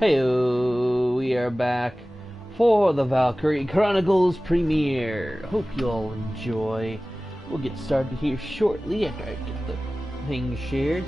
Heyo, we are back for the Valkyria Chronicles premiere. Hope you all enjoy. We'll get started here shortly after I get the thing shared.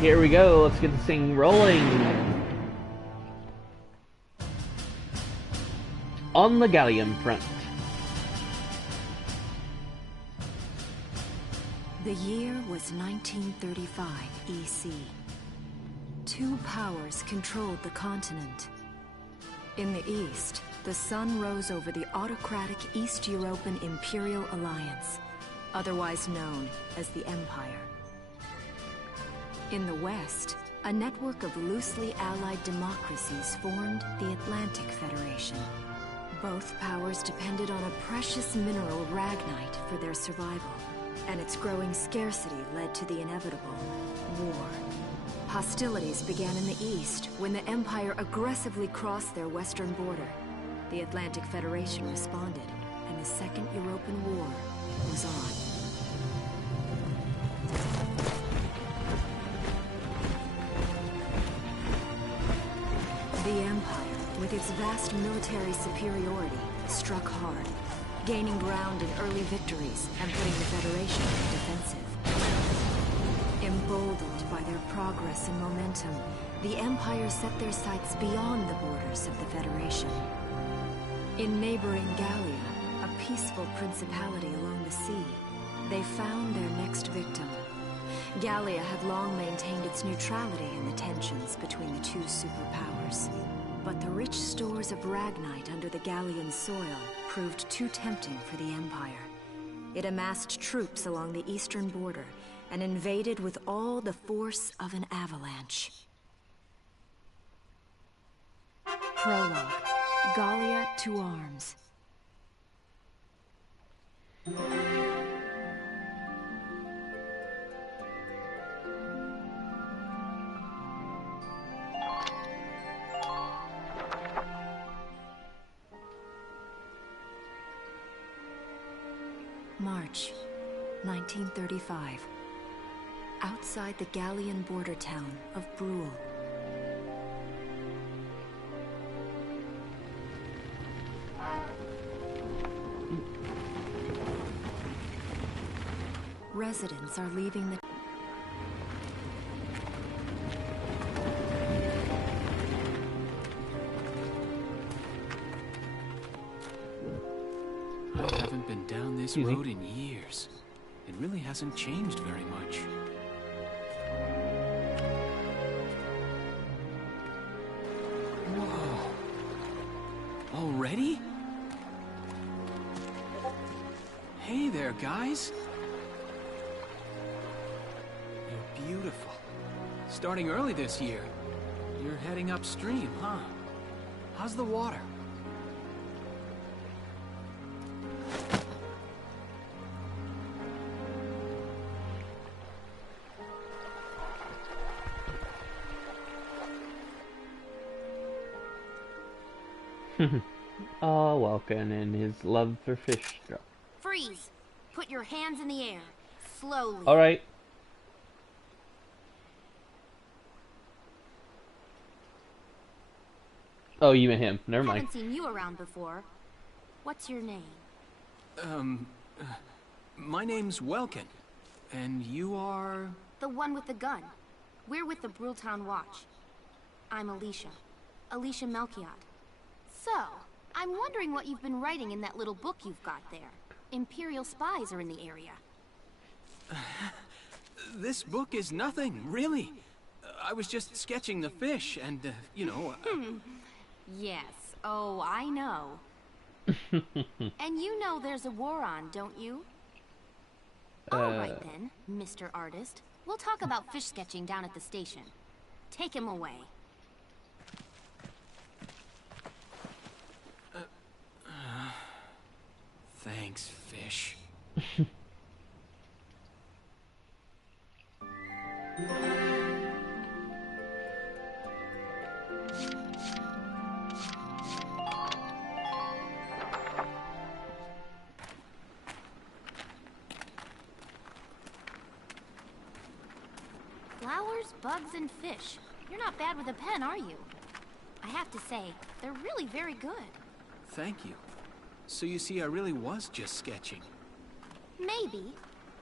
Here we go, let's get this thing rolling. On the galleon front. The year was 1935 EC. Two powers controlled the continent. In the east, the sun rose over the autocratic East European Imperial Alliance, otherwise known as the Empire. In the west, a network of loosely allied democracies formed the Atlantic Federation. Both powers depended on a precious mineral, ragnite, for their survival, and its growing scarcity led to the inevitable war. Hostilities began in the east when the Empire aggressively crossed their western border. The Atlantic Federation responded, and the Second European War was on. The Empire, with its vast military superiority, struck hard, gaining ground in early victories and putting the Federation on the defensive. Emboldened by their progress and momentum, the Empire set their sights beyond the borders of the Federation. In neighboring Gallia, a peaceful principality along the sea, they found their next victim. Gallia had long maintained its neutrality in the tensions between the two superpowers. But the rich stores of ragnite under the Gallian soil proved too tempting for the Empire. It amassed troops along the eastern border and invaded with all the force of an avalanche. Prologue. Gallia to arms. March, 1935. Outside the Gallian border town of Brule. Residents are leaving the... I haven't been down this road in years. It really hasn't changed very much. Whoa. Already? Hey there, guys. Starting early this year. You're heading upstream, huh? How's the water? Oh, Welkin and his love for fish. Freeze! Put your hands in the air. Slowly. Alright. Oh, you meant him. Never mind. Haven't seen you around before. What's your name? My name's Welkin. And you are... The one with the gun. We're with the Brultown Watch. I'm Alicia. Alicia Melchiot. So, I'm wondering what you've been writing in that little book you've got there. Imperial spies are in the area. This book is nothing, really. I was just sketching the fish and, you know... Yes. Oh, I know. And you know there's a war on, don't you? Alright then, Mr. Artist. We'll talk about fish sketching down at the station. Take him away. Thanks, fish. Flowers, bugs, and fish. You're not bad with a pen, are you? I have to say, they're really very good. Thank you. So you see, I really was just sketching. Maybe.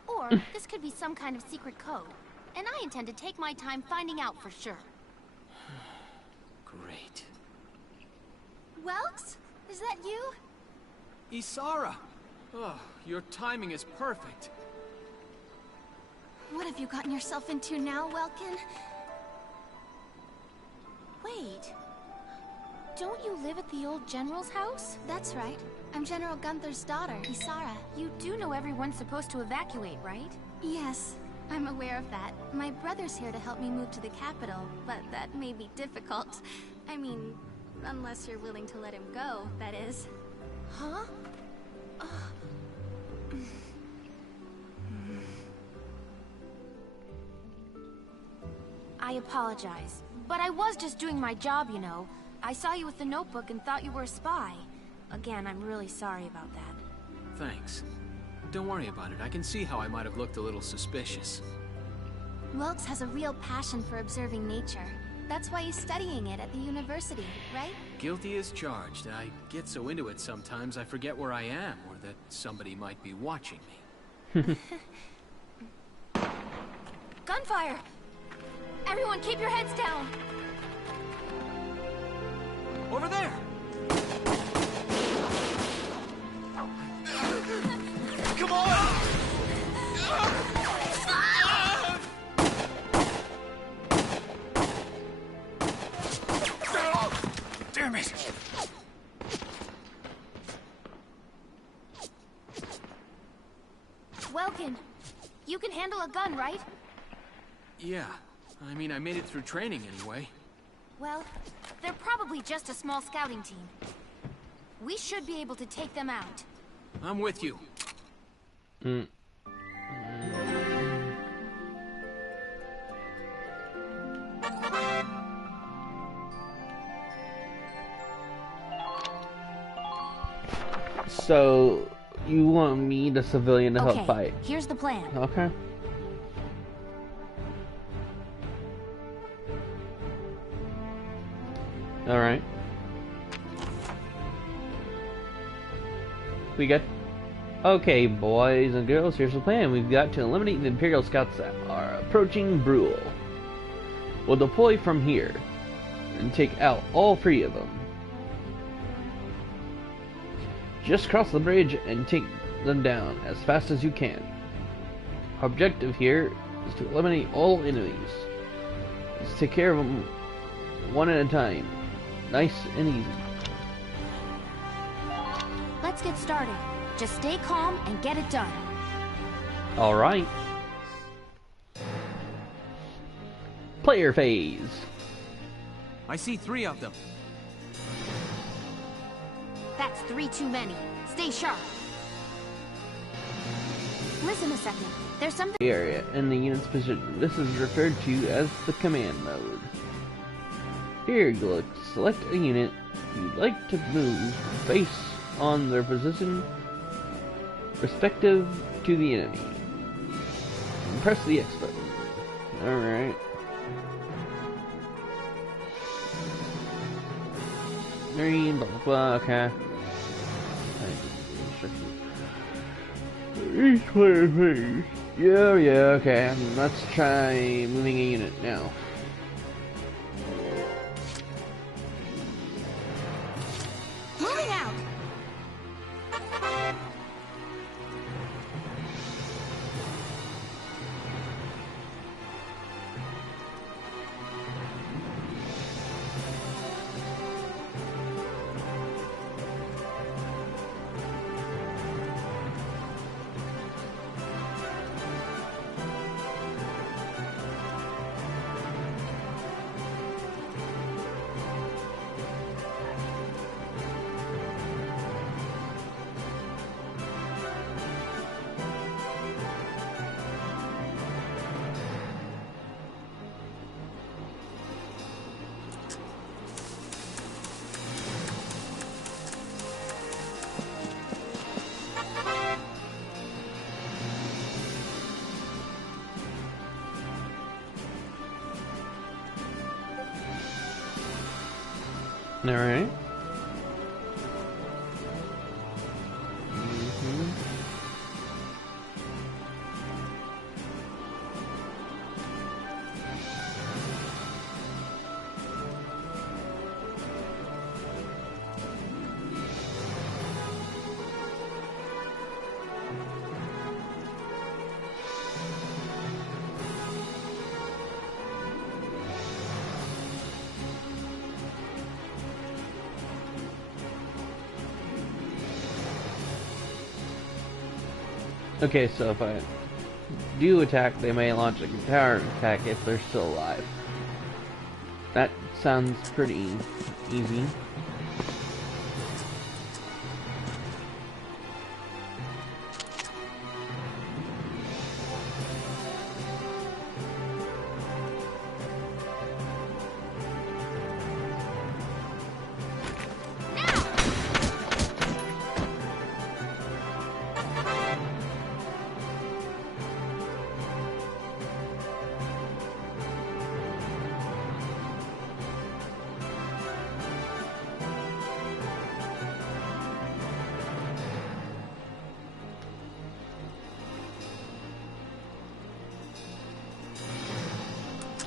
Or this could be some kind of secret code. And I intend to take my time finding out for sure. Great. Welks? Is that you? Isara! Oh, your timing is perfect. What have you gotten yourself into now, Welkin? Wait. Don't you live at the old General's house? That's right. I'm General Gunther's daughter, Isara. You do know everyone's supposed to evacuate, right? Yes, I'm aware of that. My brother's here to help me move to the capital, but that may be difficult. I mean, unless you're willing to let him go, that is. Huh? I apologize, but I was just doing my job, you know. I saw you with the notebook and thought you were a spy. Again, I'm really sorry about that. Thanks. Don't worry about it. I can see how I might have looked a little suspicious. Welks has a real passion for observing nature. That's why he's studying it at the university, right? Guilty as charged. I get so into it sometimes I forget where I am, or that somebody might be watching me. Gunfire! Everyone keep your heads down! Over there! Come on! Damn it! Welkin, you can handle a gun, right? Yeah. I mean, I made it through training anyway. Well, they're probably just a small scouting team. We should be able to take them out. I'm with you. So, you want me, the civilian, to help fight? Here's the plan. Okay. Alright. We good? Okay, boys and girls, here's the plan. We've got to eliminate the Imperial Scouts that are approaching Brule. We'll deploy from here and take out all 3 of them. Just cross the bridge and take them down as fast as you can. Our objective here is to eliminate all enemies. Let's take care of them one at a time. Nice and easy. Let's get started. Just stay calm and get it done. player phase. I see 3 of them. That's 3 too many. Stay sharp. Listen a second. There's something. Area in the unit's position. This is referred to as the command mode. Here you look. Select a unit you'd like to move based on their position respective to the enemy. And press the X button. Alright. Green, blah blah blah, okay. Each player phase. Yeah, okay. Let's try moving a unit now. Moving out. Alright. Okay, so if I do attack, they may launch a counter attack if they're still alive. That sounds pretty easy.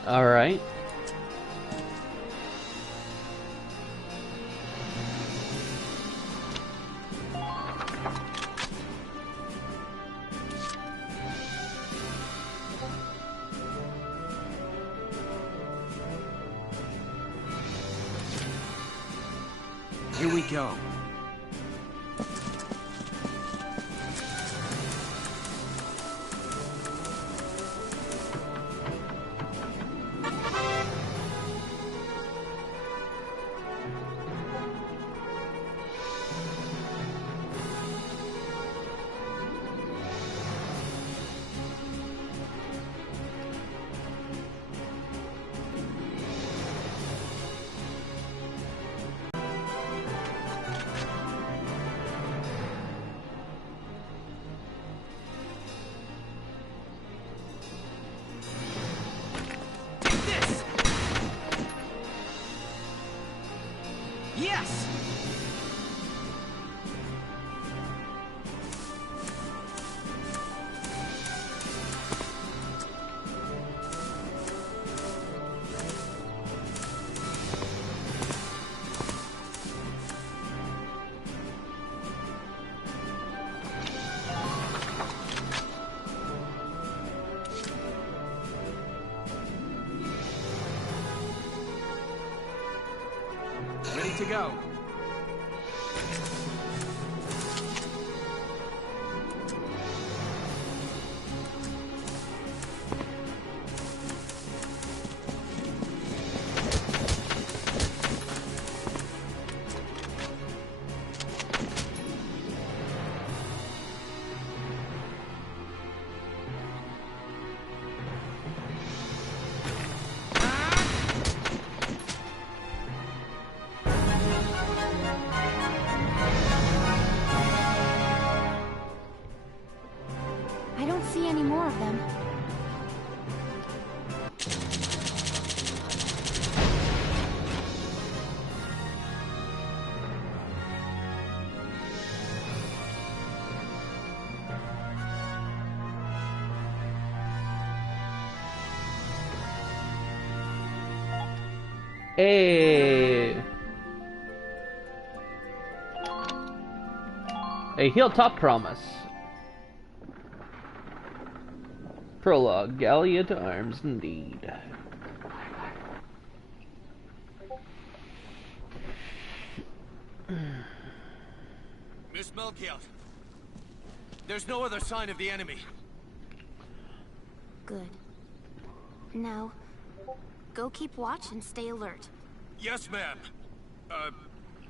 Alright. Here we go. Yes! Ready to go. A hilltop promise. Prologue. Gallia to arms, indeed. Miss Melchior, there's no other sign of the enemy. Good. Now, go keep watch and stay alert. Yes, ma'am.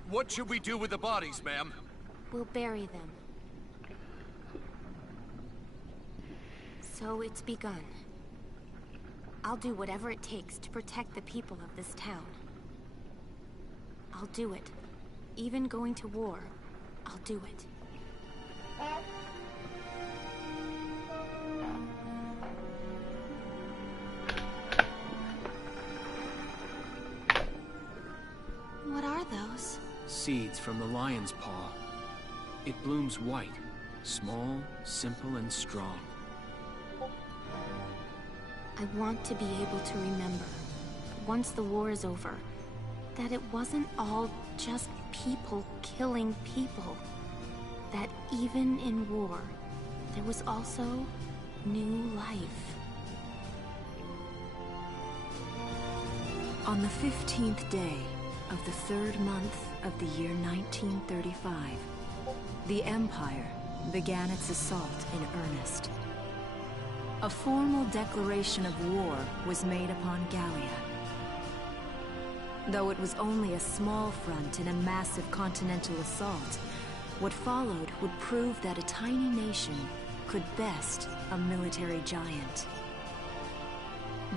What should we do with the bodies, ma'am? We'll bury them. So it's begun. I'll do whatever it takes to protect the people of this town. I'll do it. Even going to war, I'll do it. What are those? Seeds from the lion's paw. It blooms white, small, simple, and strong. I want to be able to remember, once the war is over, that it wasn't all just people killing people. That even in war, there was also new life. On the 15th day of the 3rd month of the year 1935, the Empire began its assault in earnest. A formal declaration of war was made upon Gallia. Though it was only a small front in a massive continental assault, what followed would prove that a tiny nation could best a military giant.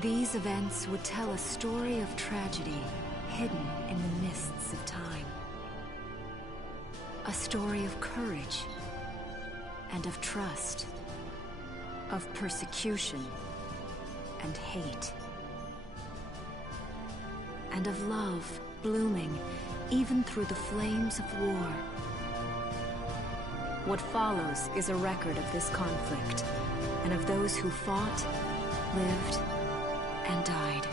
These events would tell a story of tragedy hidden in the mists of time. A story of courage and of trust, of persecution and hate, and of love blooming even through the flames of war. What follows is a record of this conflict, and of those who fought, lived, and died.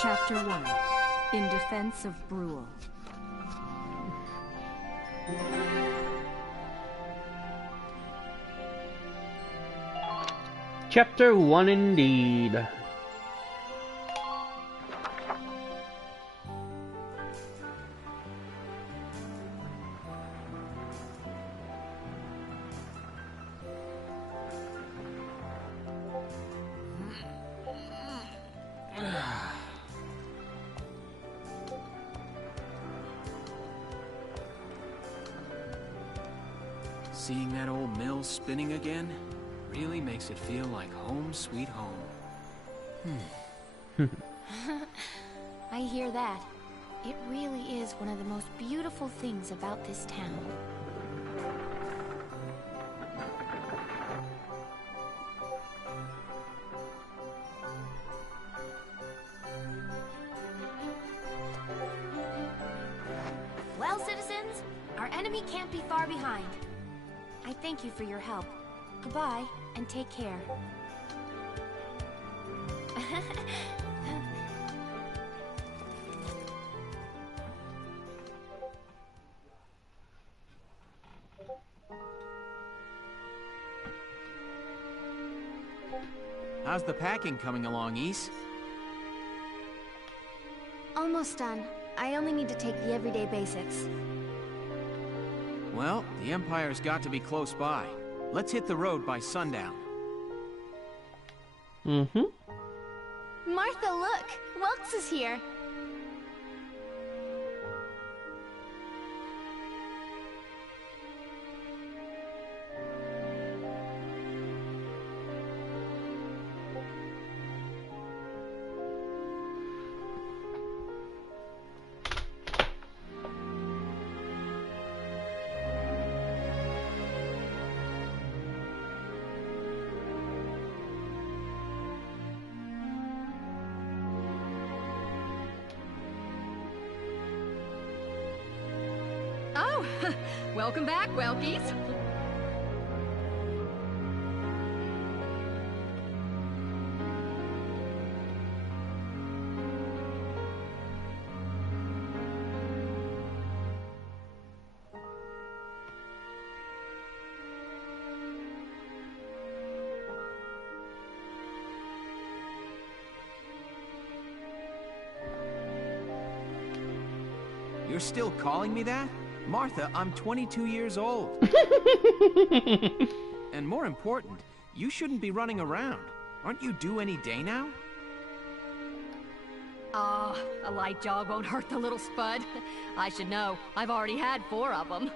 Chapter 1. In Defense of Brule. Chapter 1 indeed. Seeing that old mill spinning again really makes it feel like home sweet home. I hear that. It really is one of the most beautiful things about this town. Well, citizens, our enemy can't be far behind. I thank you for your help. Goodbye, and take care. How's the packing coming along, Ys? Almost done. I only need to take the everyday basics. Well, the Empire's got to be close by. Let's hit the road by sundown. Martha, look! Wilkes is here! Welcome back, Welkies. You're still calling me that? Martha, I'm 22 years old. And more important, you shouldn't be running around. Aren't you due any day now? A light jog won't hurt the little spud. I should know. I've already had 4 of them.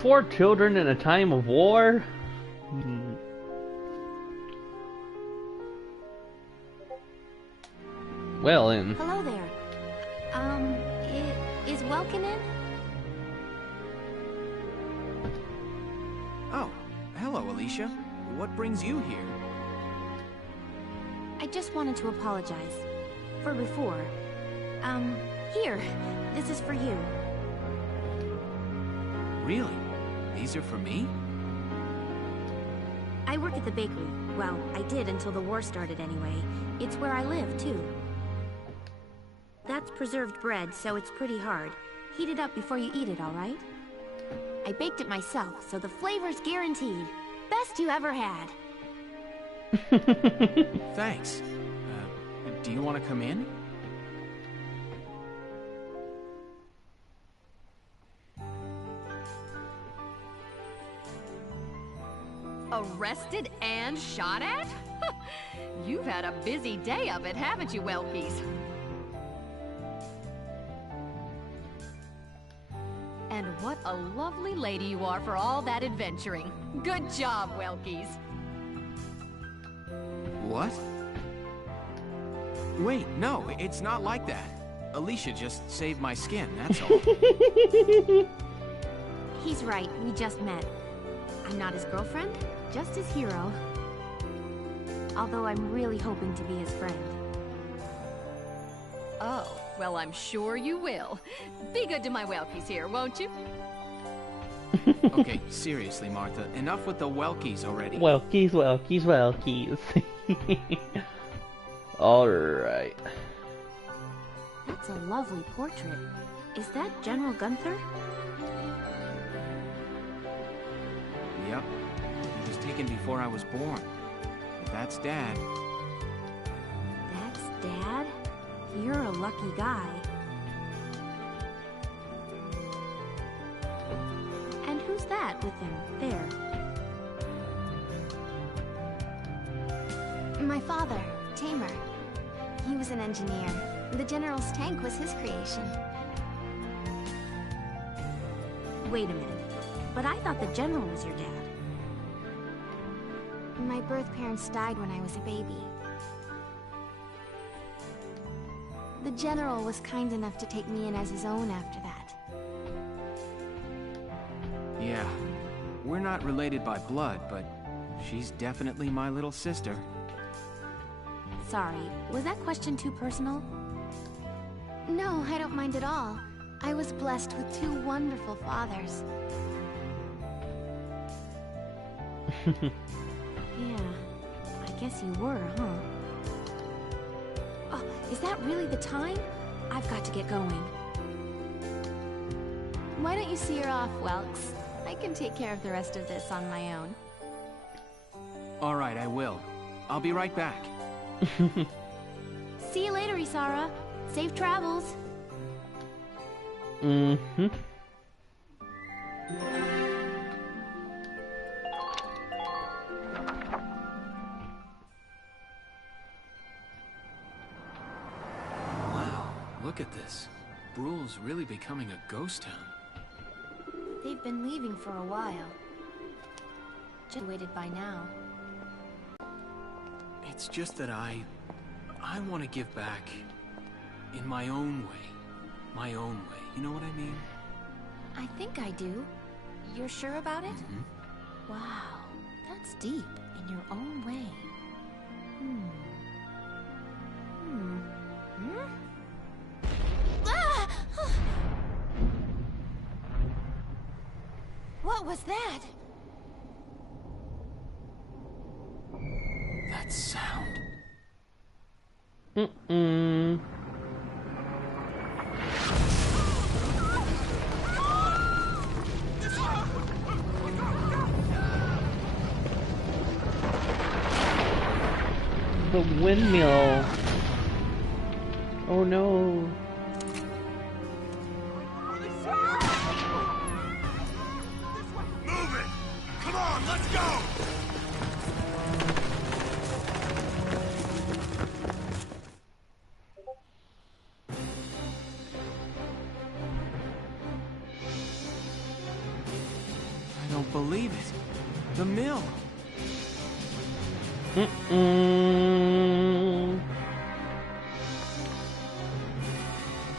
4 children in a time of war? Well, then. Hello there. Is Welkin in? Oh, hello, Alicia. What brings you here? I just wanted to apologize. For before. Here. This is for you. Really? These are for me? I work at the bakery. Well, I did until the war started anyway. It's where I live, too. That's preserved bread, so it's pretty hard. Heat it up before you eat it, all right? I baked it myself, so the flavor's guaranteed. Best you ever had. Thanks. Do you want to come in? Arrested and shot at? You've had a busy day of it, haven't you, Welkies? And what a lovely lady you are for all that adventuring. Good job, Welkies. What? Wait, no, it's not like that. Alicia just saved my skin, that's all. He's right, we just met. I'm not his girlfriend, just his hero. Although I'm really hoping to be his friend. Oh, well, I'm sure you will. Be good to my Welkies here, won't you? Okay, seriously, Martha, enough with the Welkies already. Welkies, Welkies, Welkies. Alright. That's a lovely portrait. Is that General Gunther? Yep. He was taken before I was born. But that's Dad. That's Dad? You're a lucky guy. And who's that with him, there? My father, Tamer. He was an engineer. The General's tank was his creation. Wait a minute. But I thought the General was your dad. My birth parents died when I was a baby. The General was kind enough to take me in as his own after that. Yeah. We're not related by blood, but she's definitely my little sister. Sorry, was that question too personal? No, I don't mind at all. I was blessed with 2 wonderful fathers. Yeah, I guess you were, huh? Oh, is that really the time? I've got to get going. Why don't you see her off, Welks? I can take care of the rest of this on my own. Alright, I will. I'll be right back. See you later, Isara. Safe travels. Mm-hmm. Wow, look at this. Bruhl's really becoming a ghost town. They've been leaving for a while. Just waited by now. It's just that I want to give back in my own way. My own way. You know what I mean? I think I do. You're sure about it? Mm-hmm. Wow, that's deep in your own way. Ah! What was that? That sound. Mm-mm. The windmill. Oh no. Move it! Come on, let's go! I don't believe it. The mill. Mm-mm.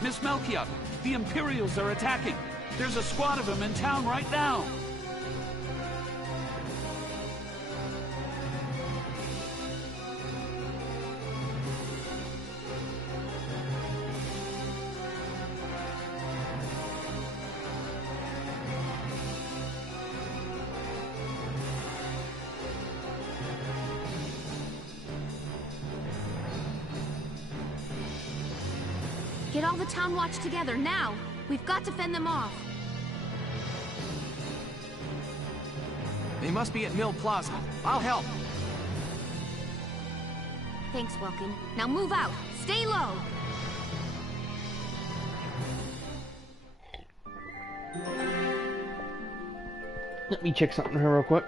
Miss Melchior, the Imperials are attacking. There's a squad of them in town right now. Get all the town watch together, now! We've got to fend them off. They must be at Mill Plaza. I'll help. Thanks, Welkin. Now move out! Stay low! Let me check something here real quick.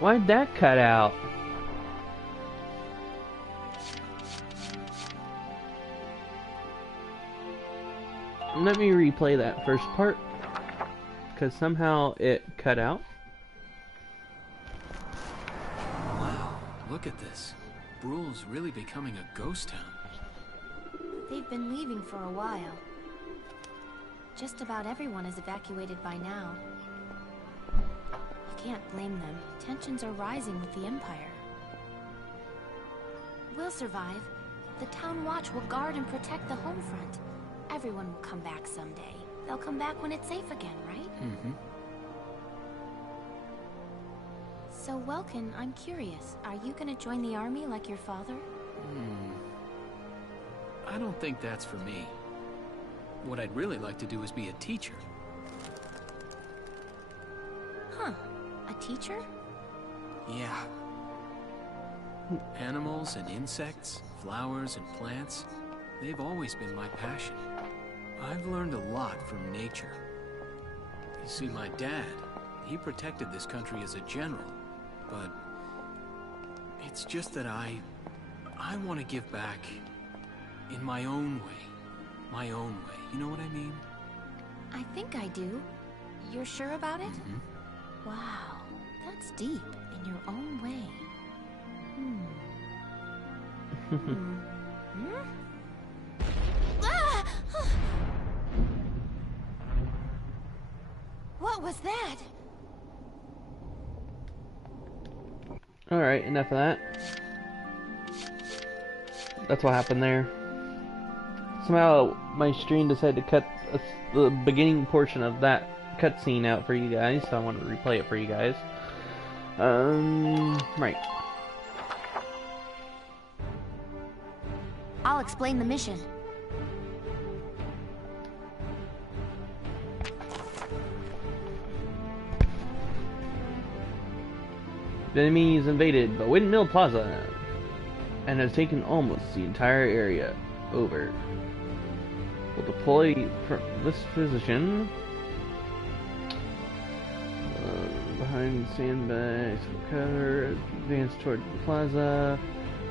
Why'd that cut out? Let me replay that first part, because somehow it cut out. Wow, look at this. Bruhl's really becoming a ghost town. They've been leaving for a while. Just about everyone is evacuated by now. You can't blame them. Tensions are rising with the Empire. We'll survive. The Town Watch will guard and protect the home front. Everyone will come back someday. They'll come back when it's safe again, right? Mm-hmm. So, Welkin, I'm curious. Are you gonna join the army like your father? I don't think that's for me. What I'd really like to do is be a teacher. Huh. A teacher? Yeah. Animals and insects, flowers and plants, they've always been my passion. I've learned a lot from nature. You see, my dad, he protected this country as a general, but it's just that I want to give back in my own way. My own way. You know what I mean? I think I do. You're sure about it? Mm-hmm. Wow, that's deep in your own way. Ah! What was that? Alright, enough of that. That's what happened there. Somehow my stream decided to cut the beginning portion of that cutscene out for you guys, so I wanted to replay it for you guys. Right. I'll explain the mission. The enemy has invaded the Windmill Plaza and has taken almost the entire area over. We'll deploy from this position. find sandbags for cover, advance toward the plaza.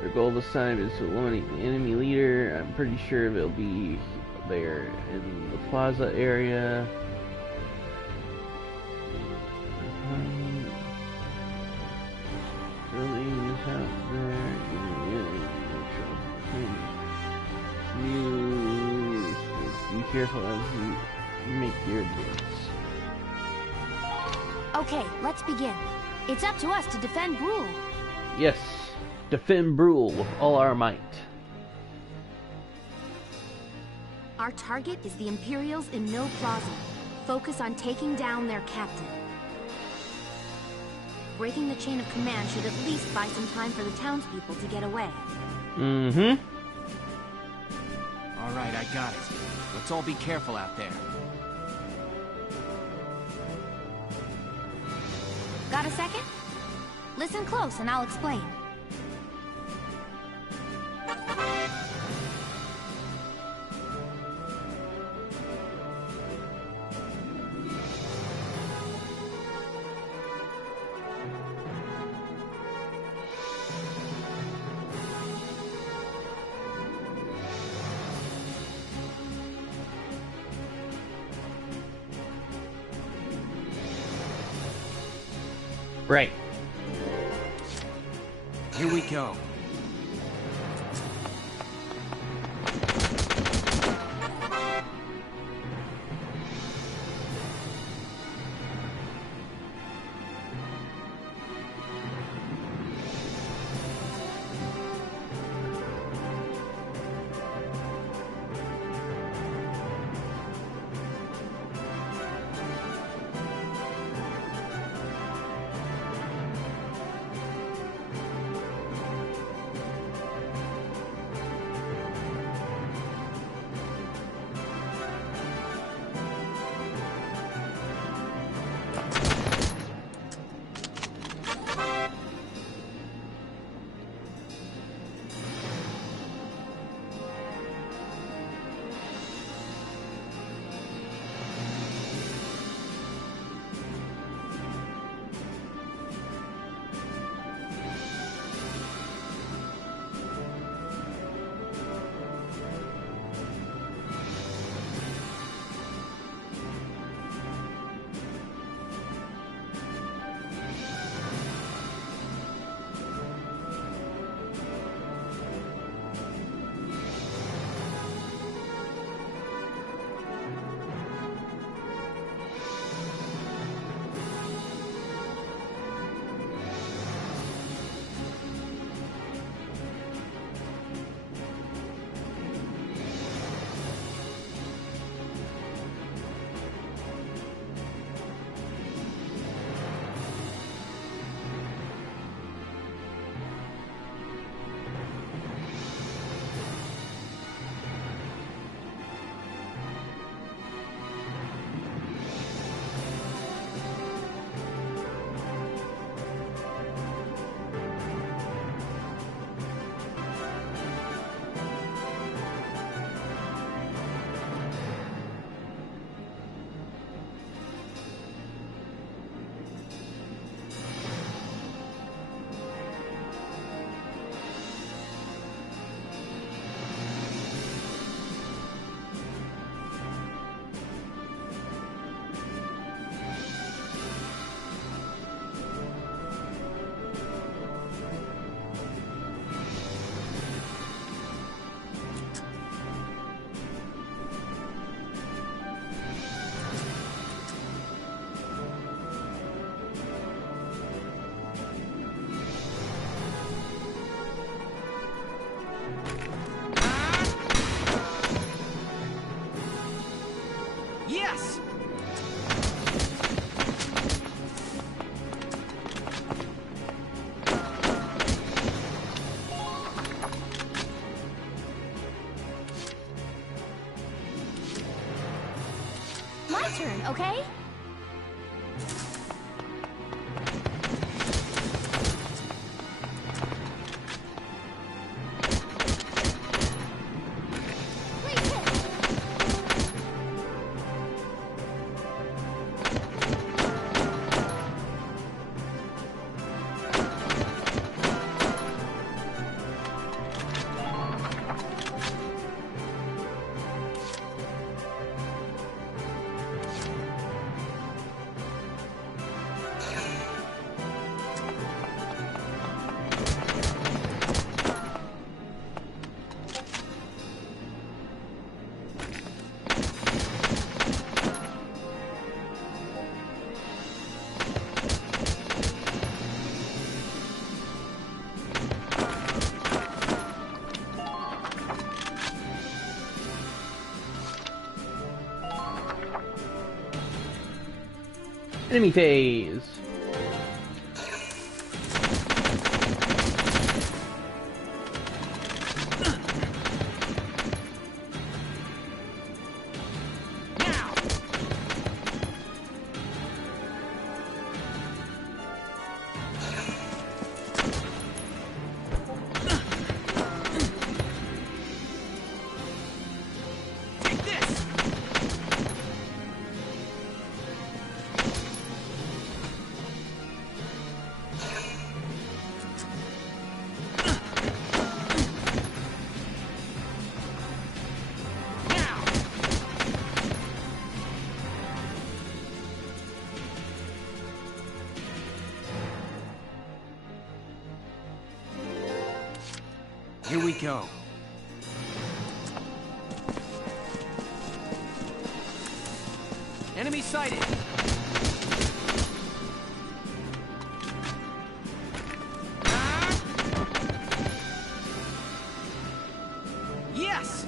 Their goal this time is to eliminate the enemy leader. I'm pretty sure they'll be there in the plaza area. Buildings out there. You be careful as you make your advance. Okay, let's begin. It's up to us to defend Brule. Yes, defend Brule with all our might. Our target is the Imperials in Mill Plaza. Focus on taking down their captain. Breaking the chain of command should at least buy some time for the townspeople to get away. Mm-hmm. All right, I got it. Let's all be careful out there. Got a second? Listen close and I'll explain. Right. Here we go. turn, okay? Enemy phase. Here we go. Enemy sighted. Yes.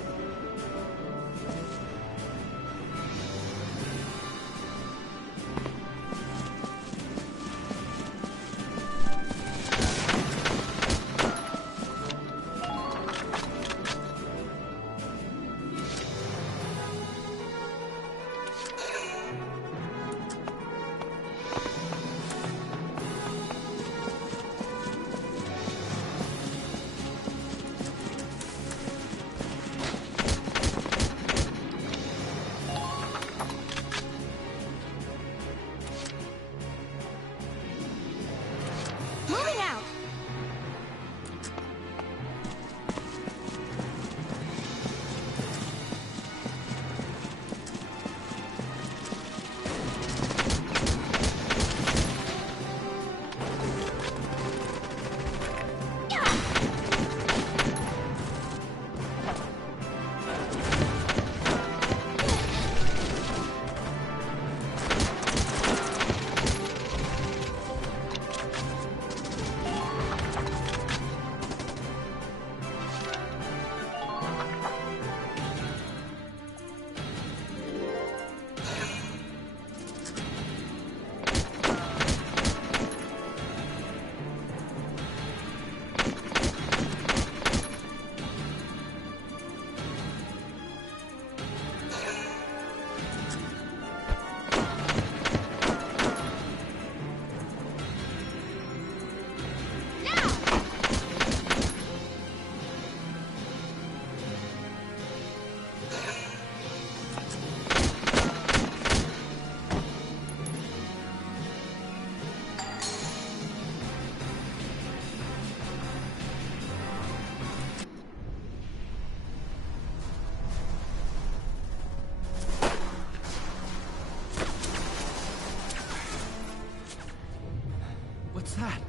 What's that?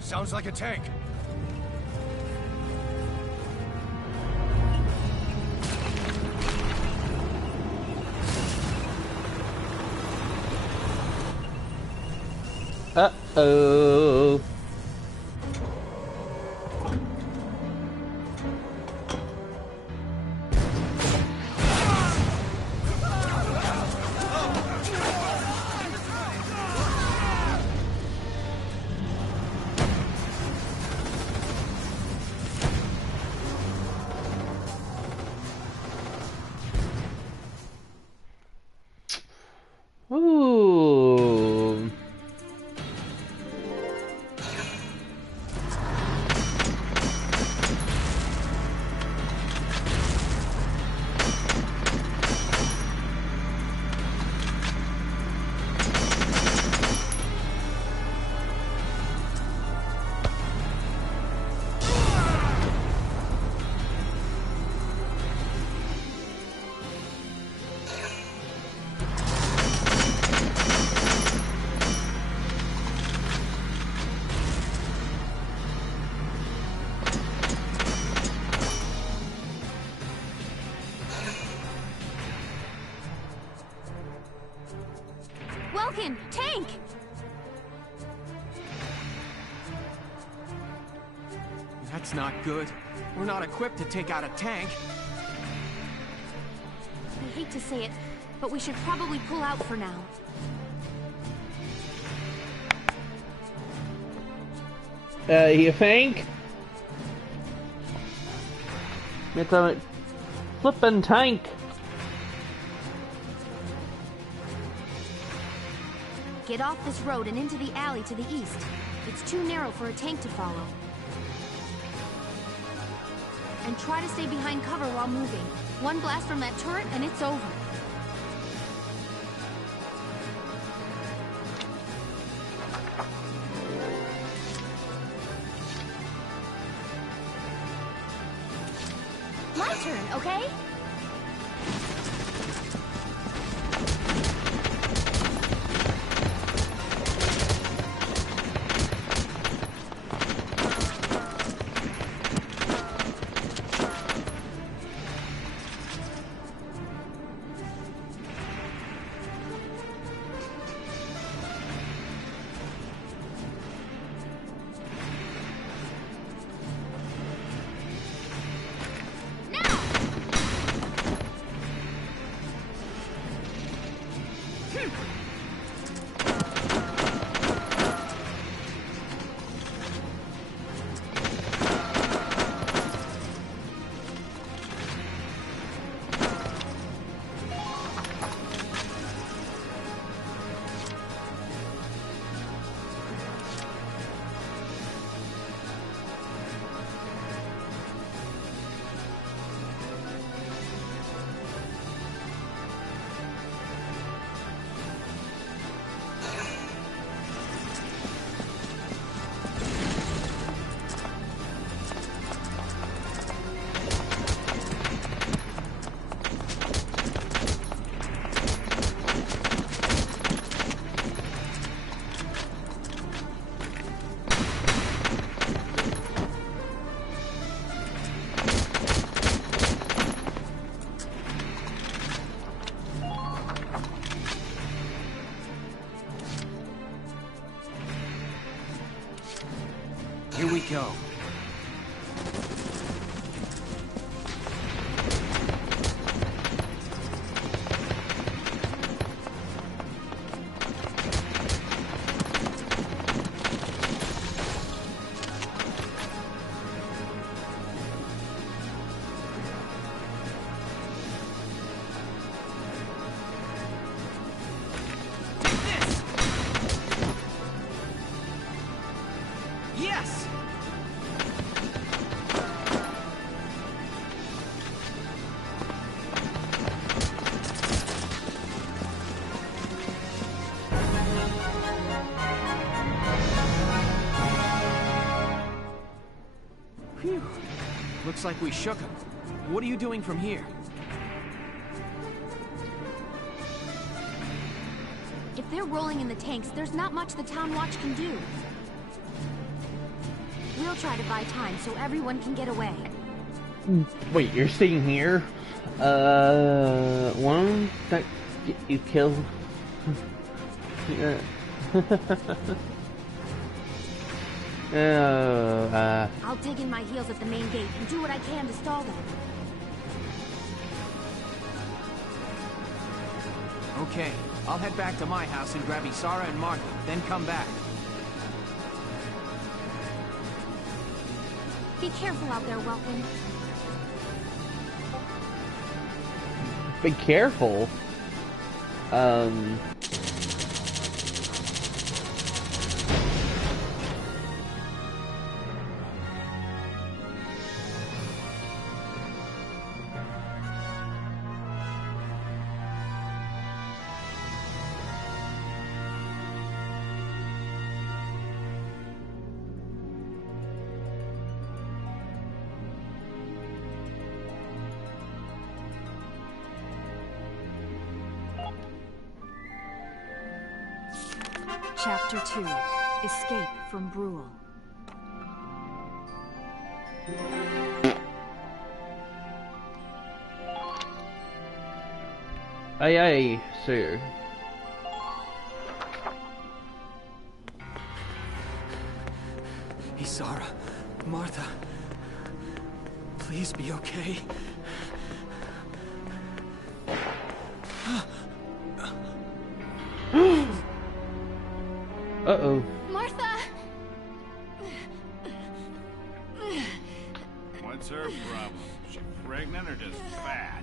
Sounds like a tank. Uh-oh. Ooh. Welkin, tank! That's not good. We're not equipped to take out a tank. I hate to say it, but we should probably pull out for now. You think? It's a flippin' tank. Get off this road and into the alley to the east. It's too narrow for a tank to follow. And try to stay behind cover while moving. One blast from that turret and it's over. My turn, okay? Here we go. Yes! Phew. Looks like we shook him. What are you doing from here? If they're rolling in the tanks, there's not much the Town Watch can do. We'll try to buy time so everyone can get away. Wait, you're staying here? One that you killed. I'll dig in my heels at the main gate and do what I can to stall them. Okay, I'll head back to my house and grab Isara and Martha, then come back. Be careful out there, Welcome. Be careful. Chapter 2. Escape from Brule. Aye, aye, sir. Isara, Martha, please be okay. Uh-oh. Martha! What's her problem? She pregnant or just fat?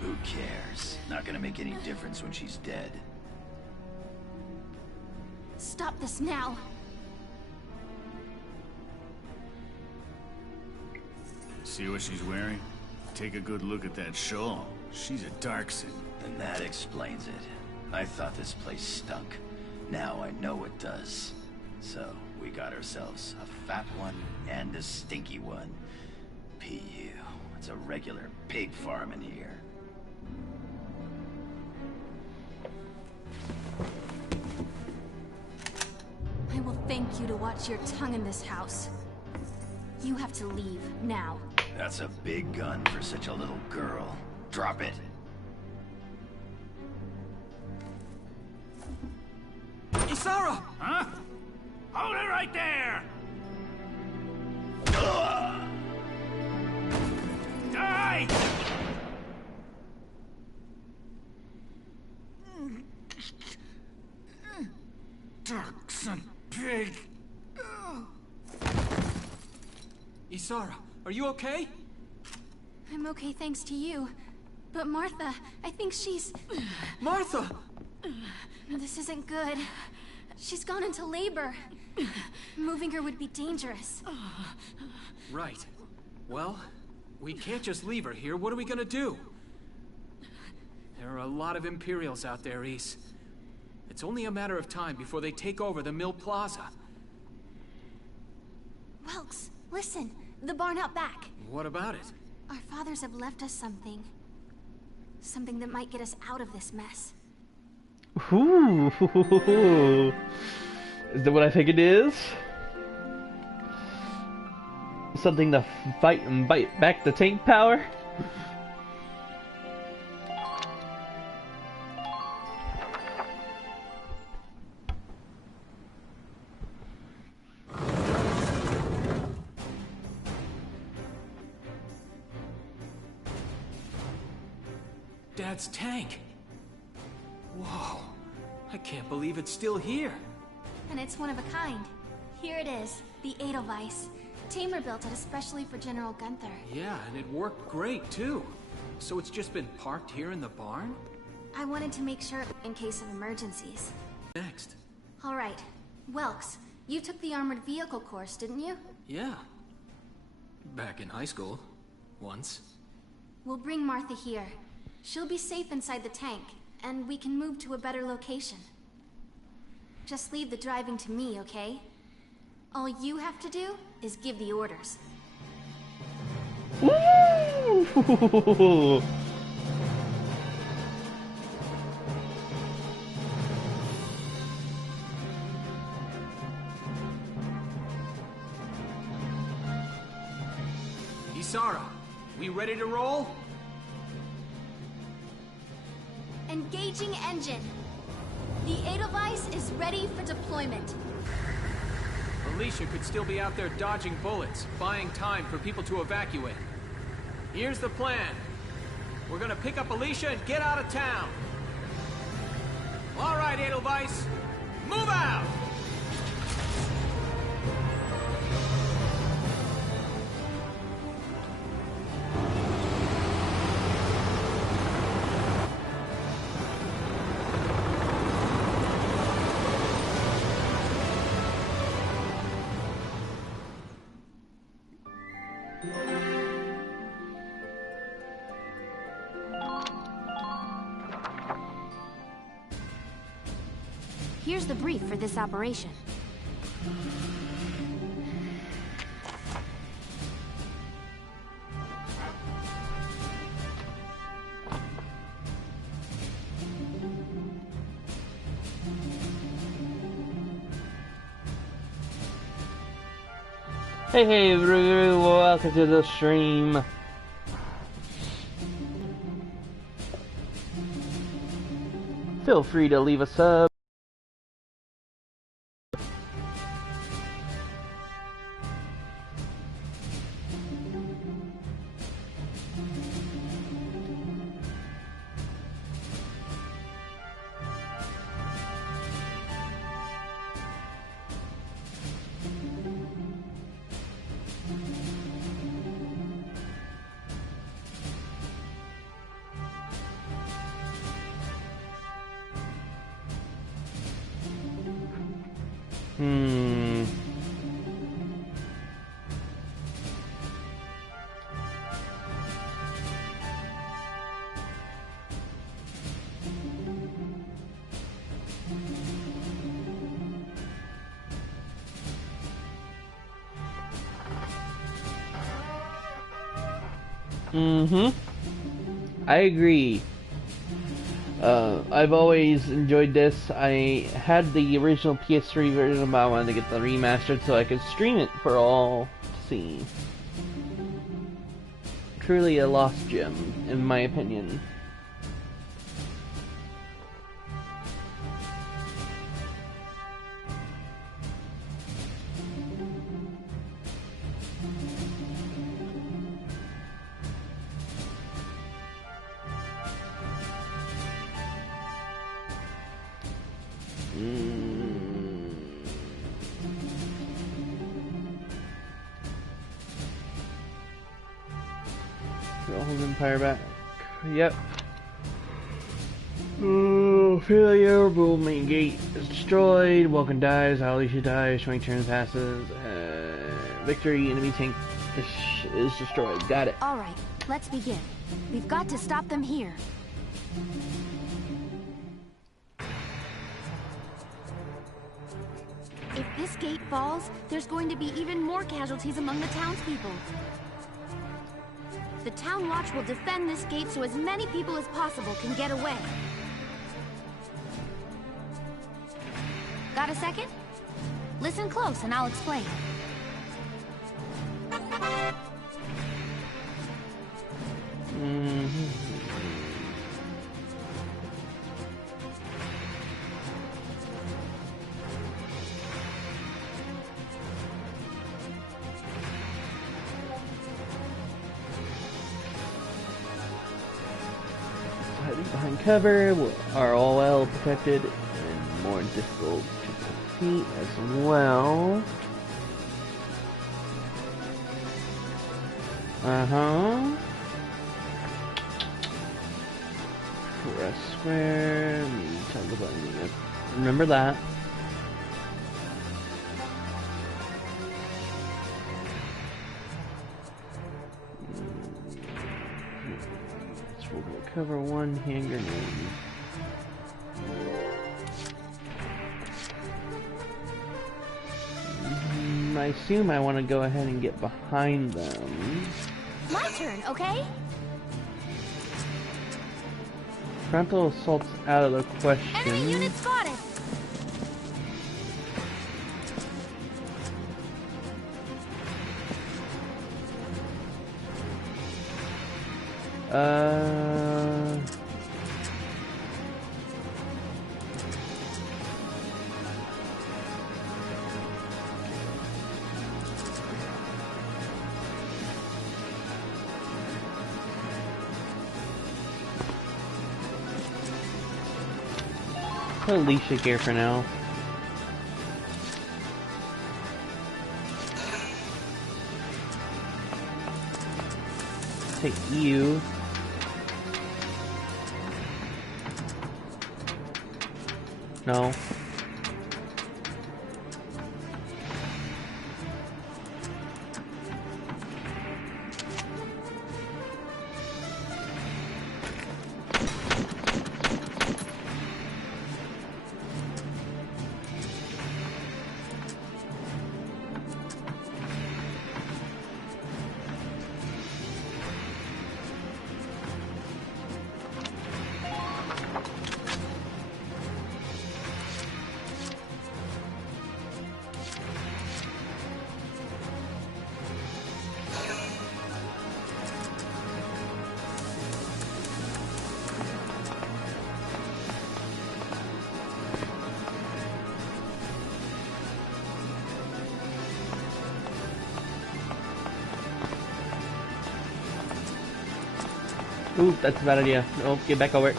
Who cares? Not gonna make any difference when she's dead. Stop this now! See what she's wearing? Take a good look at that shawl. She's a Darkson. Then that explains it. I thought this place stunk. Now I know it does. So, we got ourselves a fat one and a stinky one. PU. It's a regular pig farm in here. I will thank you to watch your tongue in this house. You have to leave, now. That's a big gun for such a little girl. Drop it. Isara! Huh? Hold it right there! Die! Darkson pig! Isara, are you okay? I'm okay thanks to you. But Martha, I think she's... Martha! This isn't good. She's gone into labor. Moving her would be dangerous. Right. Well, we can't just leave her here. What are we gonna do? There are a lot of Imperials out there, Ys. It's only a matter of time before they take over the Mill Plaza. Welks, listen. The barn out back. What about it? Our fathers have left us something. Something that might get us out of this mess. Ooh. Is that what I think it is? Something to fight and bite back the tank power? Dad's tank. Whoa. I can't believe it's still here. And it's one of a kind. Here it is, the Edelweiss. Tamer built it especially for General Gunther. Yeah, and it worked great, too. So it's just been parked here in the barn? I wanted to make sure in case of emergencies. Next. All right. Welks, you took the armored vehicle course, didn't you? Yeah. Back in high school. Once. We'll bring Martha here. She'll be safe inside the tank, and we can move to a better location. Just leave the driving to me, okay? All you have to do is give the orders. Woo! Isara, we ready to roll? Engaging engine. The Edelweiss is ready for deployment. Alicia could still be out there dodging bullets, buying time for people to evacuate. Here's the plan. We're gonna pick up Alicia and get out of town. All right, Edelweiss, move out! Here's the brief for this operation. Hey everybody, welcome to the stream. Feel free to leave a sub. I agree. I've always enjoyed this. I had the original PS3 version, but I wanted to get the remastered so I could stream it for all to see. Truly a lost gem, in my opinion. Empire back. Yep. Oh, failure. Boom. Main gate is destroyed. Vulcan dies. Alicia dies. Showing turn passes. Victory. Enemy tank is destroyed. Got it. All right. Let's begin. We've got to stop them here. If this gate falls, there's going to be even more casualties among the townspeople. The Town Watch will defend this gate so as many people as possible can get away. Got a second? Listen close and I'll explain. Behind cover are all well protected and more difficult to defeat as well. Press square. Toggle button. Remember that. Cover one hand grenade. I assume I want to go ahead and get behind them. My turn, okay? Frontal assault's out of the question. Enemy unit spotted! Put Alicia here for now. Take you. No. Ooh, that's a bad idea. Oh, get back over.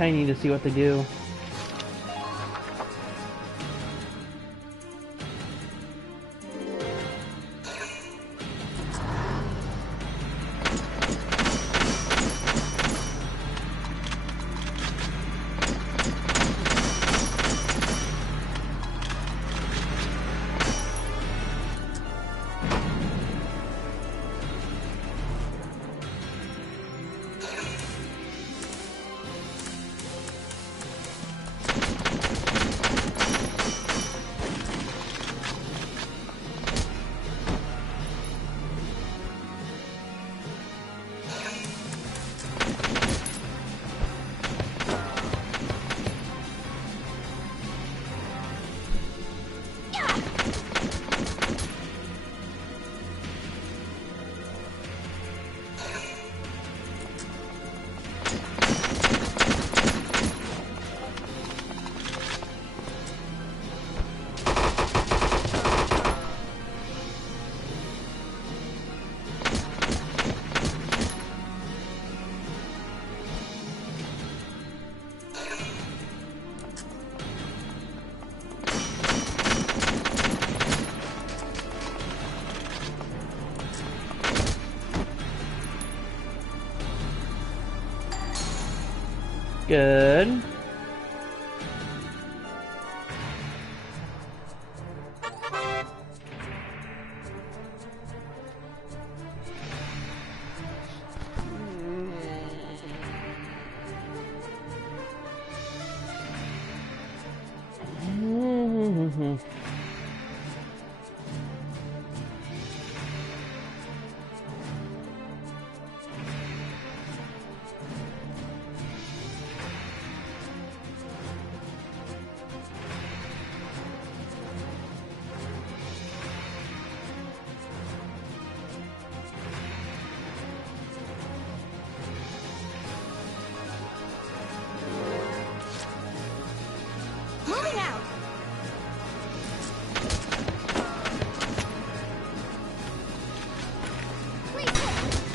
kinda need to see what they do. Good. Moving out. Please hit.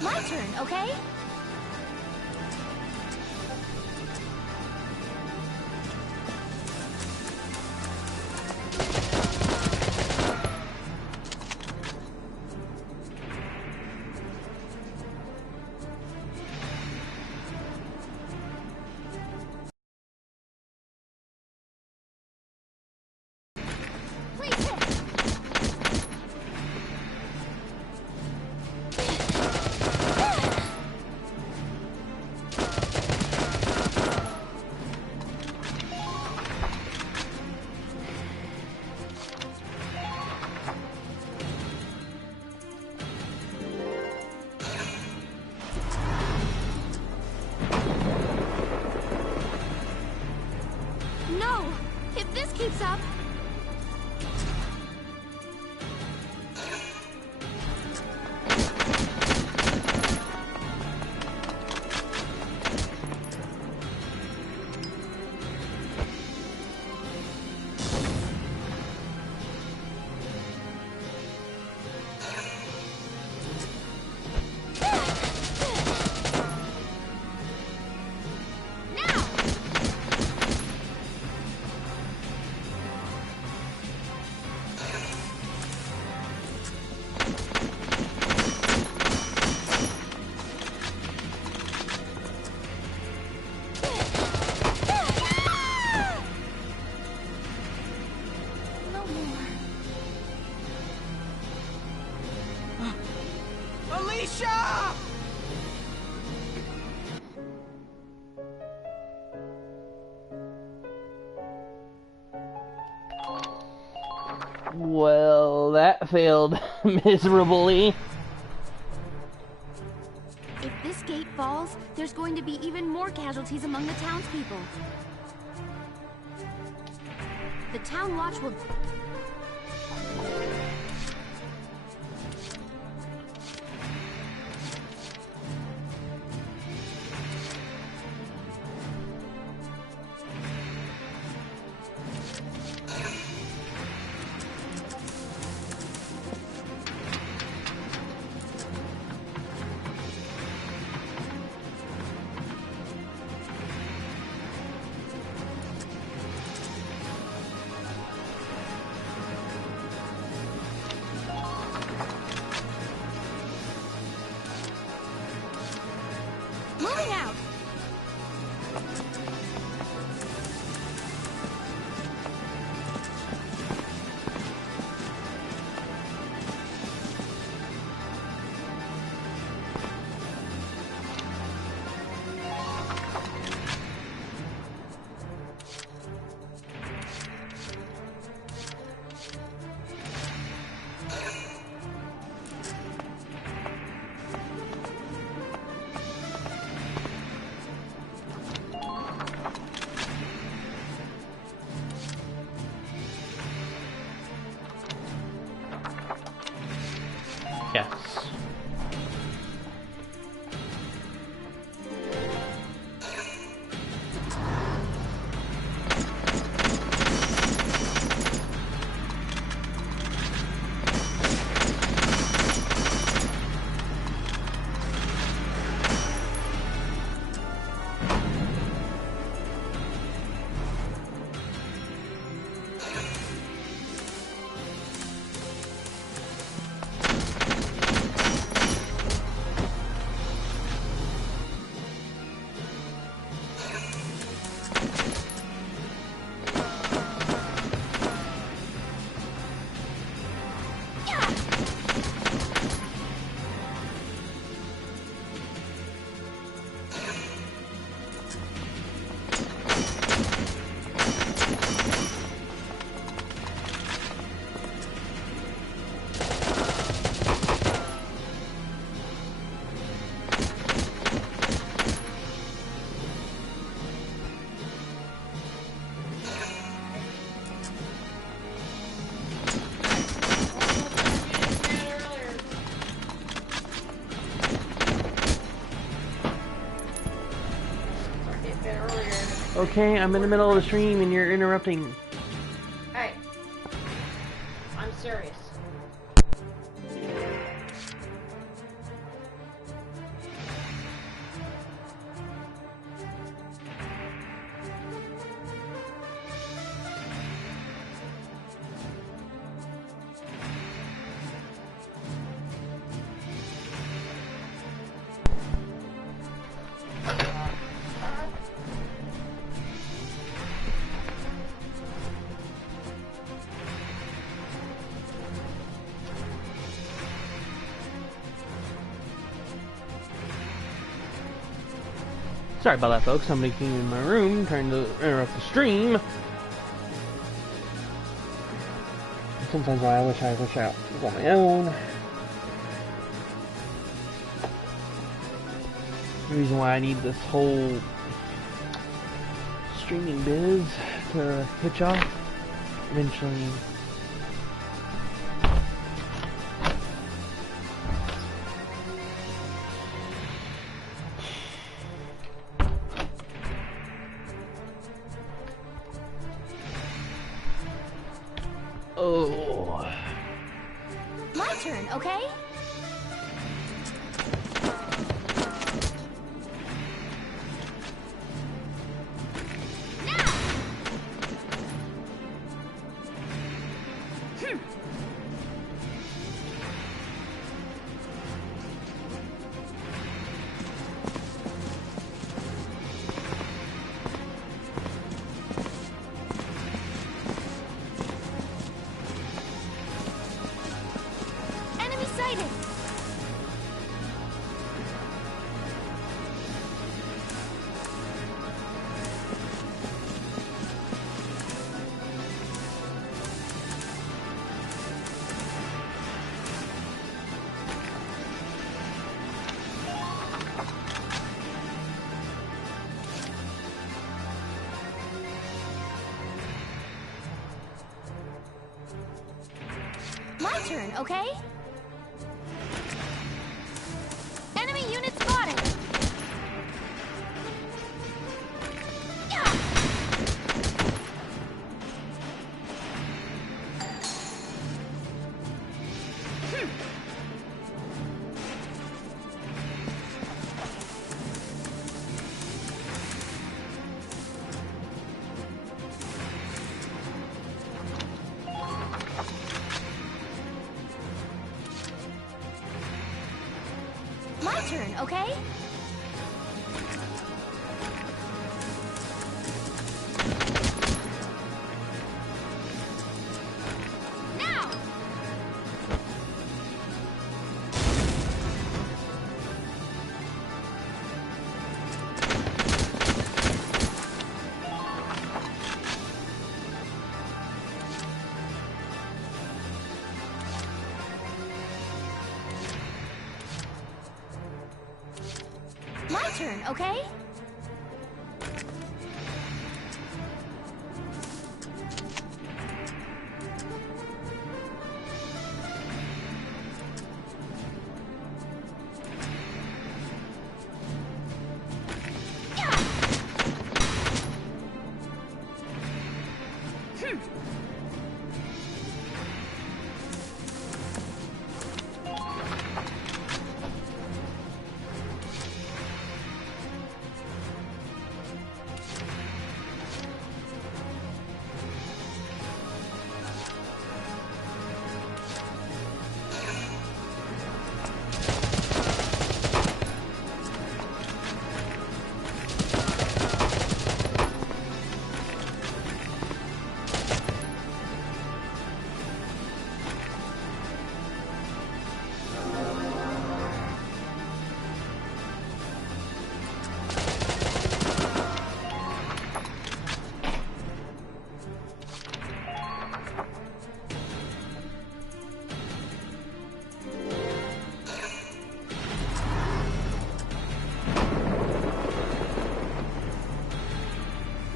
My turn, okay? Please hit. No! If this keeps up... Now! Well, that failed miserably. If this gate falls, there's going to be even more casualties among the townspeople. The town watch will... Moving out! Yes. Okay, I'm in the middle of the stream and you're interrupting. Hey, I'm serious. Sorry about that, folks. Somebody came in my room trying to interrupt the stream. Sometimes I wish I was on my own. The reason why I need this whole streaming biz to hitch off eventually. Oh. My turn, okay? Now! Enemy sighted! turn, okay? Enemy unit spotted! My turn, okay? Now! My turn, okay?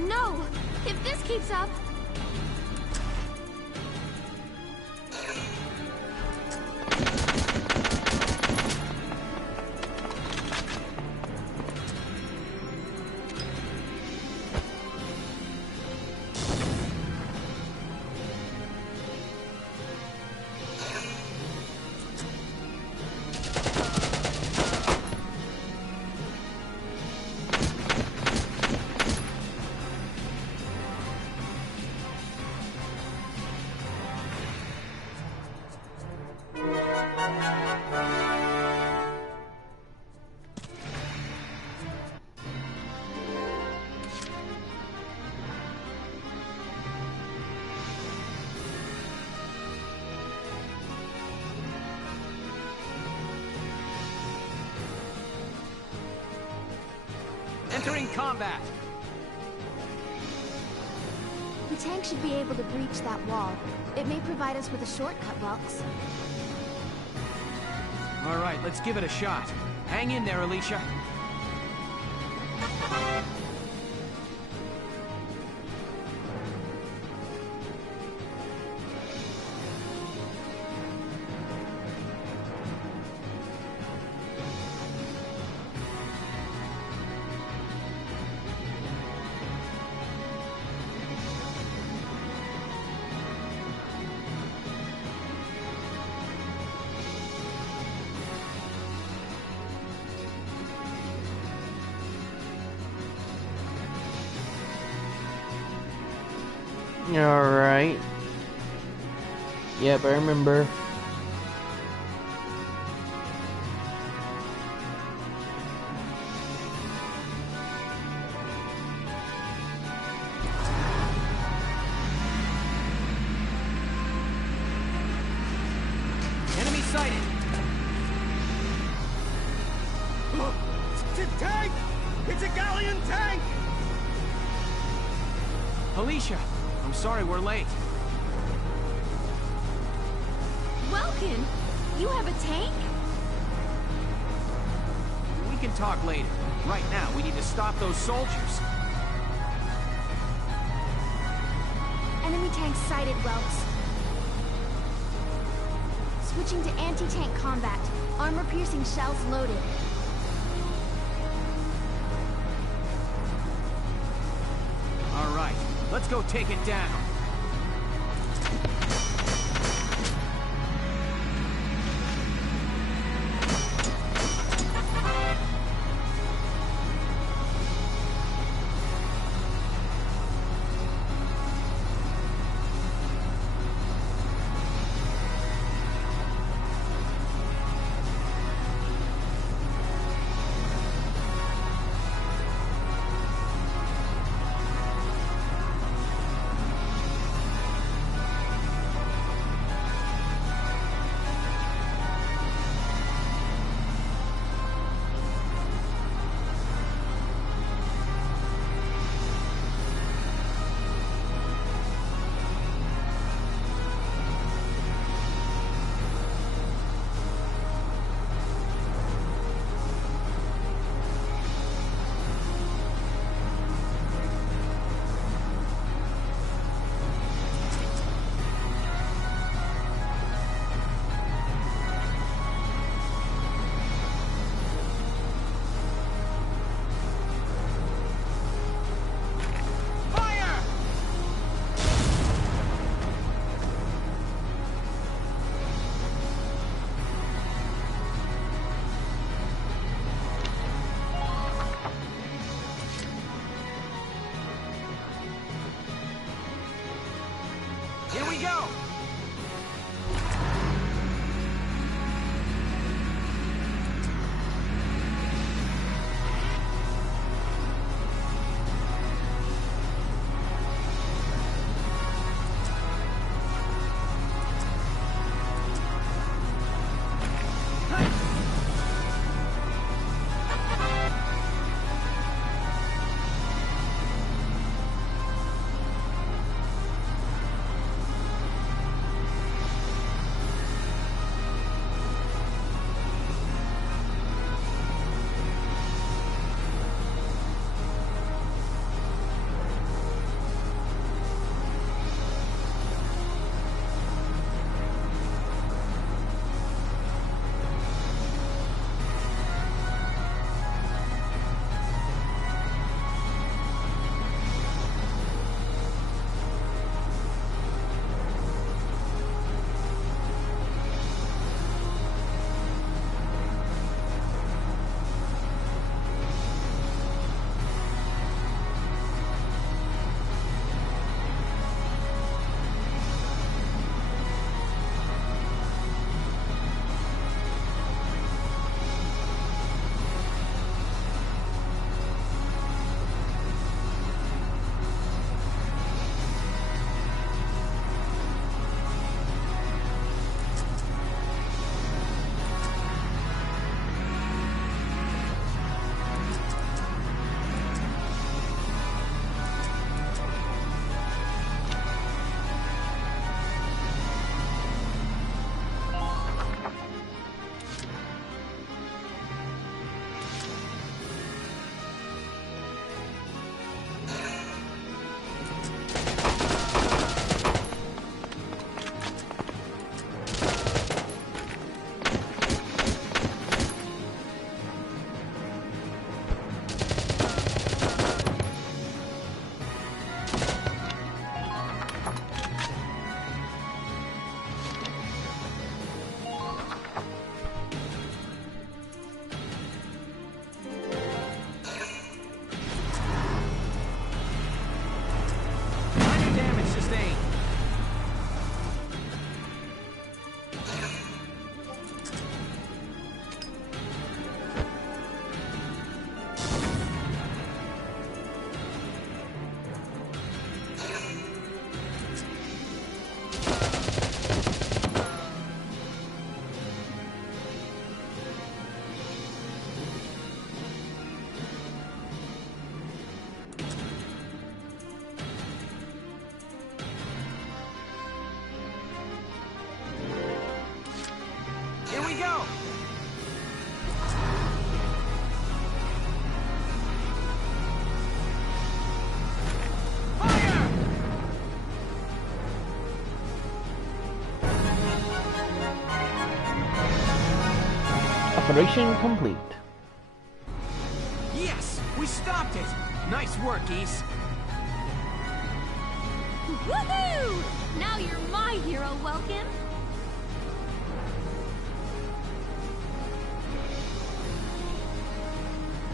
No! If this keeps up... Entering combat! The tank should be able to breach that wall. It may provide us with a shortcut, Valks. Alright, let's give it a shot. Hang in there, Alicia. Alright. Yep, I remember. Enemy sighted! It's a tank! It's a galleon tank! Alicia, I'm sorry we're late. Welkin, you have a tank? We can talk later. Right now, we need to stop those soldiers. Enemy tank sighted, Welks. Switching to anti-tank combat. Armor-piercing shells loaded. All right, let's go take it down. Here we go! Operation complete. Yes! We stopped it! Nice work, Ys. Woohoo! Now you're my hero, Welkin.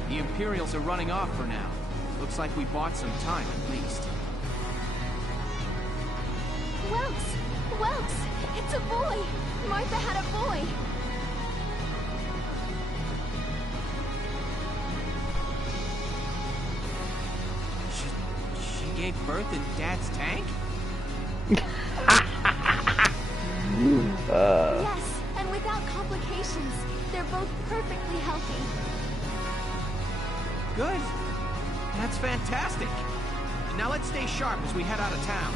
The Imperials are running off for now. Looks like we bought some time, at least. Welks! It's a boy! Martha had a boy! She gave birth in Dad's tank? Yes, and without complications. They're both perfectly healthy. Good. That's fantastic. Now let's stay sharp as we head out of town.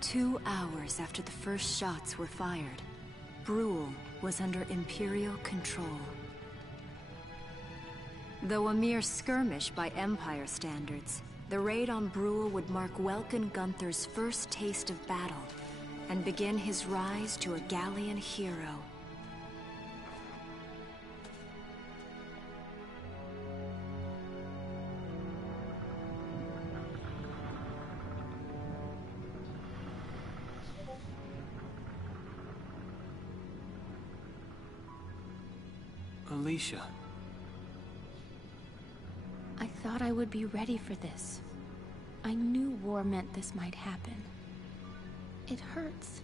Two hours after the first shots were fired, Brule was under Imperial control. Though a mere skirmish by Empire standards, the raid on Brule would mark Welkin Gunther's first taste of battle and begin his rise to a Gallian hero. Alicia. I thought I would be ready for this. I knew war meant this might happen. It hurts.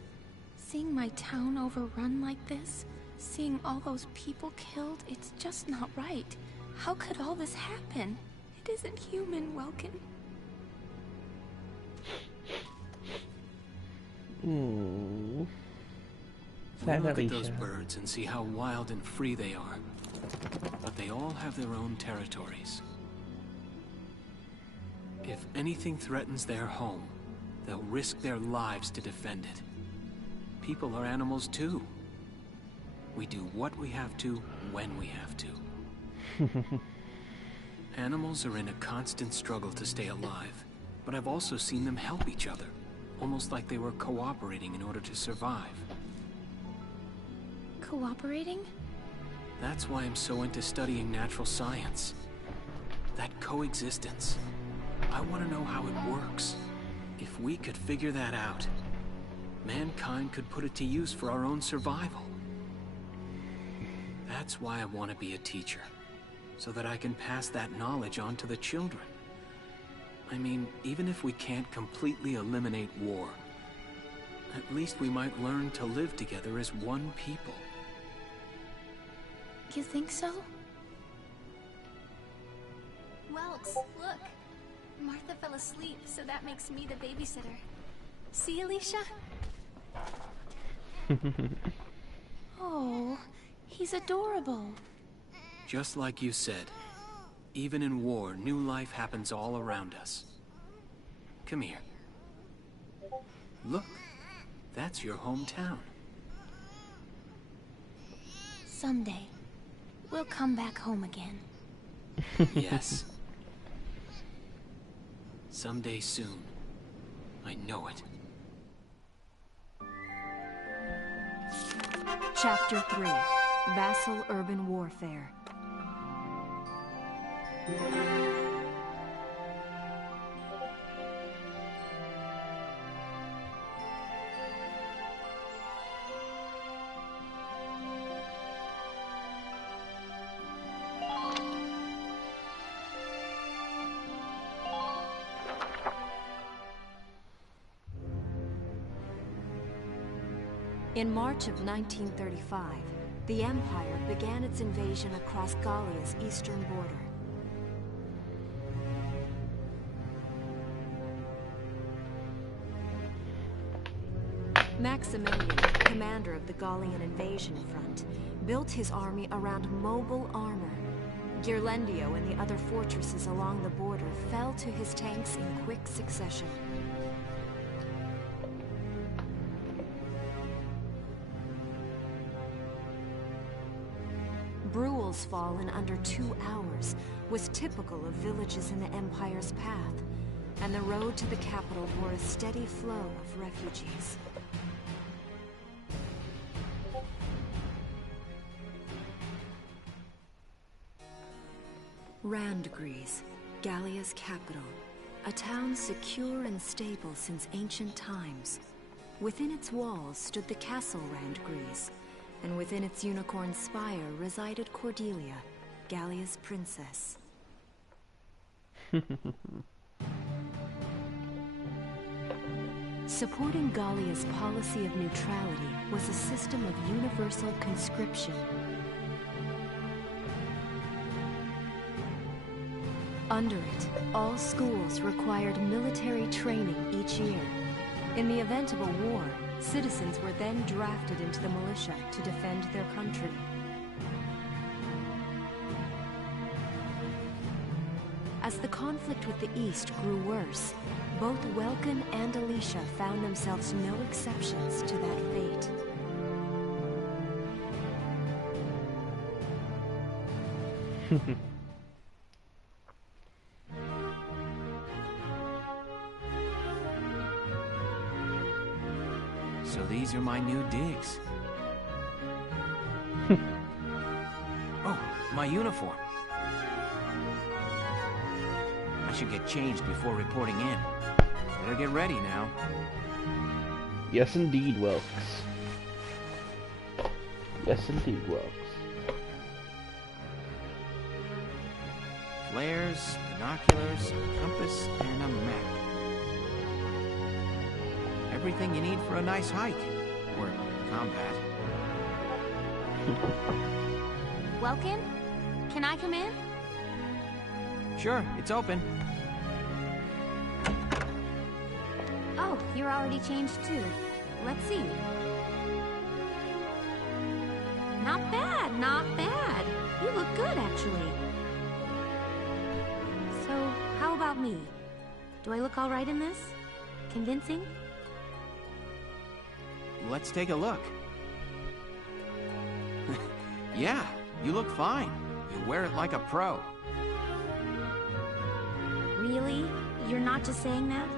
Seeing my town overrun like this, seeing all those people killed, it's just not right. How could all this happen? It isn't human, Welkin. Look at those birds and see how wild and free they are. But they all have their own territories. If anything threatens their home, they'll risk their lives to defend it. People are animals too. We do what we have to, when we have to. Animals are in a constant struggle to stay alive, but I've also seen them help each other, almost like they were cooperating in order to survive. Cooperating? That's why I'm so into studying natural science. That coexistence. I want to know how it works. If we could figure that out, mankind could put it to use for our own survival. That's why I want to be a teacher, so that I can pass that knowledge on to the children. I mean, even if we can't completely eliminate war, at least we might learn to live together as one people. You think so? Welks, look. Martha fell asleep, so that makes me the babysitter. See, Alicia? Oh, he's adorable. Just like you said, even in war, new life happens all around us. Come here. Look, that's your hometown. Someday, we'll come back home again. Yes. Someday soon. I know it. Chapter 3. Vassal Urban Warfare. In March of 1935, the Empire began its invasion across Gallia's eastern border. Maximilian, commander of the Gallian invasion front, built his army around mobile armor. Ghirlandaio and the other fortresses along the border fell to his tanks in quick succession. Bruhl's fall in under 2 hours was typical of villages in the Empire's path, and the road to the capital bore a steady flow of refugees. Randgries, Gallia's capital, a town secure and stable since ancient times. Within its walls stood the castle Randgries, and within its unicorn spire resided Cordelia, Gallia's princess. Supporting Gallia's policy of neutrality was a system of universal conscription. Under it, all schools required military training each year. In the event of a war, citizens were then drafted into the militia to defend their country. As the conflict with the East grew worse, both Welkin and Alicia found themselves no exceptions to that fate. So these are my new digs. Oh, my uniform. I should get changed before reporting in. Better get ready now. Yes, indeed, Wilkes. Yes, indeed, Wilkes. Flares, binoculars, a compass, and a map. Everything you need for a nice hike. Or combat. Welkin? Can I come in? Sure, it's open. Oh, you're already changed too. Let's see. Not bad, not bad. You look good, actually. So, how about me? Do I look all right in this? Convincing? Let's take a look. Yeah, you look fine. You wear it like a pro. Really? You're not just saying that?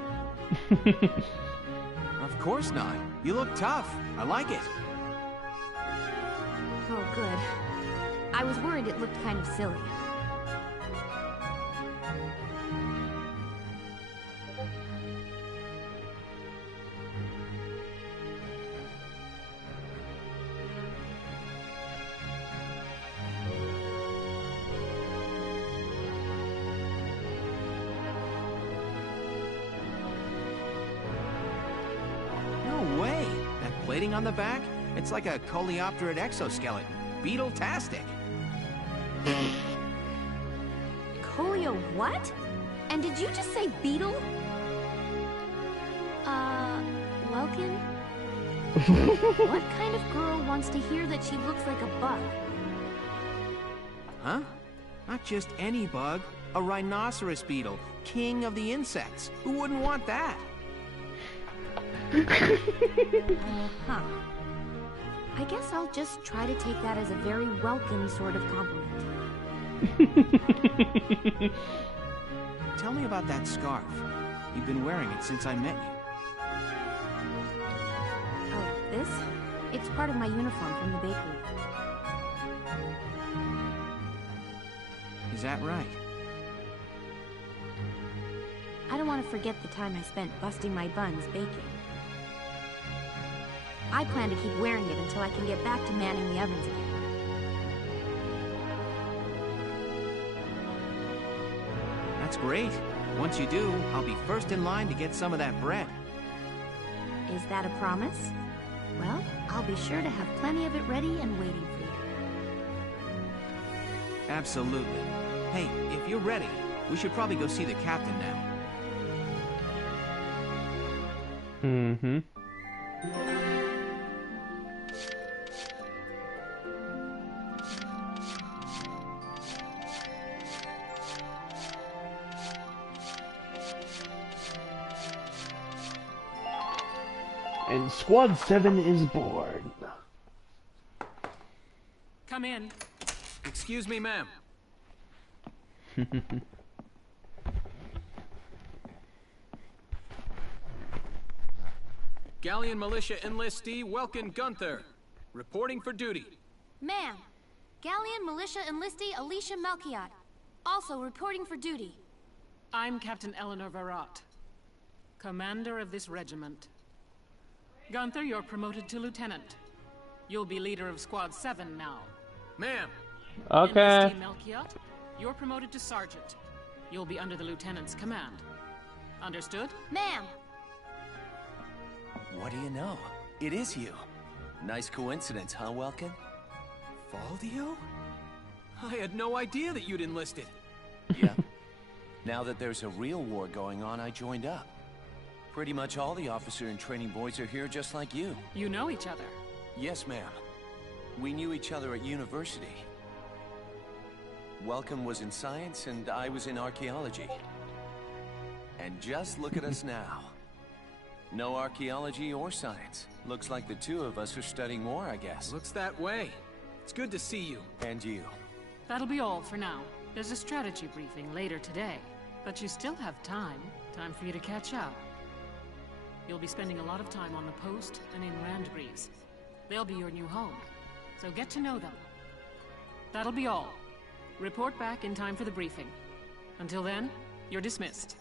Of course not. You look tough. I like it. Oh, good. I was worried it looked kind of silly. Plating on the back? It's like a coleopterate exoskeleton. Beetle-tastic. Coleo what? And did you just say beetle? Welkin? What kind of girl wants to hear that she looks like a bug? Huh? Not just any bug. A rhinoceros beetle. King of the insects. Who wouldn't want that? Huh. I guess I'll just try to take that as a very welcome sort of compliment. Tell me about that scarf. You've been wearing it since I met you. Oh, this? It's part of my uniform from the bakery. Is that right? I don't want to forget the time I spent busting my buns baking. I plan to keep wearing it until I can get back to manning the ovens again. That's great. Once you do, I'll be first in line to get some of that bread. Is that a promise? Well, I'll be sure to have plenty of it ready and waiting for you. Absolutely. Hey, if you're ready, we should probably go see the captain now. Mm-hmm. And Squad 7 is born. Come in. Excuse me, ma'am. Galleon Militia enlistee Welkin Gunther, reporting for duty. Ma'am, Galleon Militia enlistee Alicia Melchiot, also reporting for duty. I'm Captain Eleanor Varrot, commander of this regiment. Gunther, you're promoted to lieutenant. You'll be leader of Squad 7 now. Ma'am. Okay. Enlistee Melchiot, you're promoted to sergeant. You'll be under the lieutenant's command. Understood? Ma'am. What do you know? It is you. Nice coincidence, huh, Welkin? Valdio? I had no idea that you'd enlisted. Yeah. Now that there's a real war going on, I joined up. Pretty much all the officer and training boys are here just like you. You know each other? Yes, ma'am. We knew each other at university. Welcome was in science and I was in archaeology. And just look at us now. No archaeology or science. Looks like the two of us are studying war, I guess. Looks that way. It's good to see you. And you. That'll be all for now. There's a strategy briefing later today. But you still have time. Time for you to catch up. You'll be spending a lot of time on the post and in Randgreaves. They'll be your new home. So get to know them. That'll be all. Report back in time for the briefing. Until then, you're dismissed.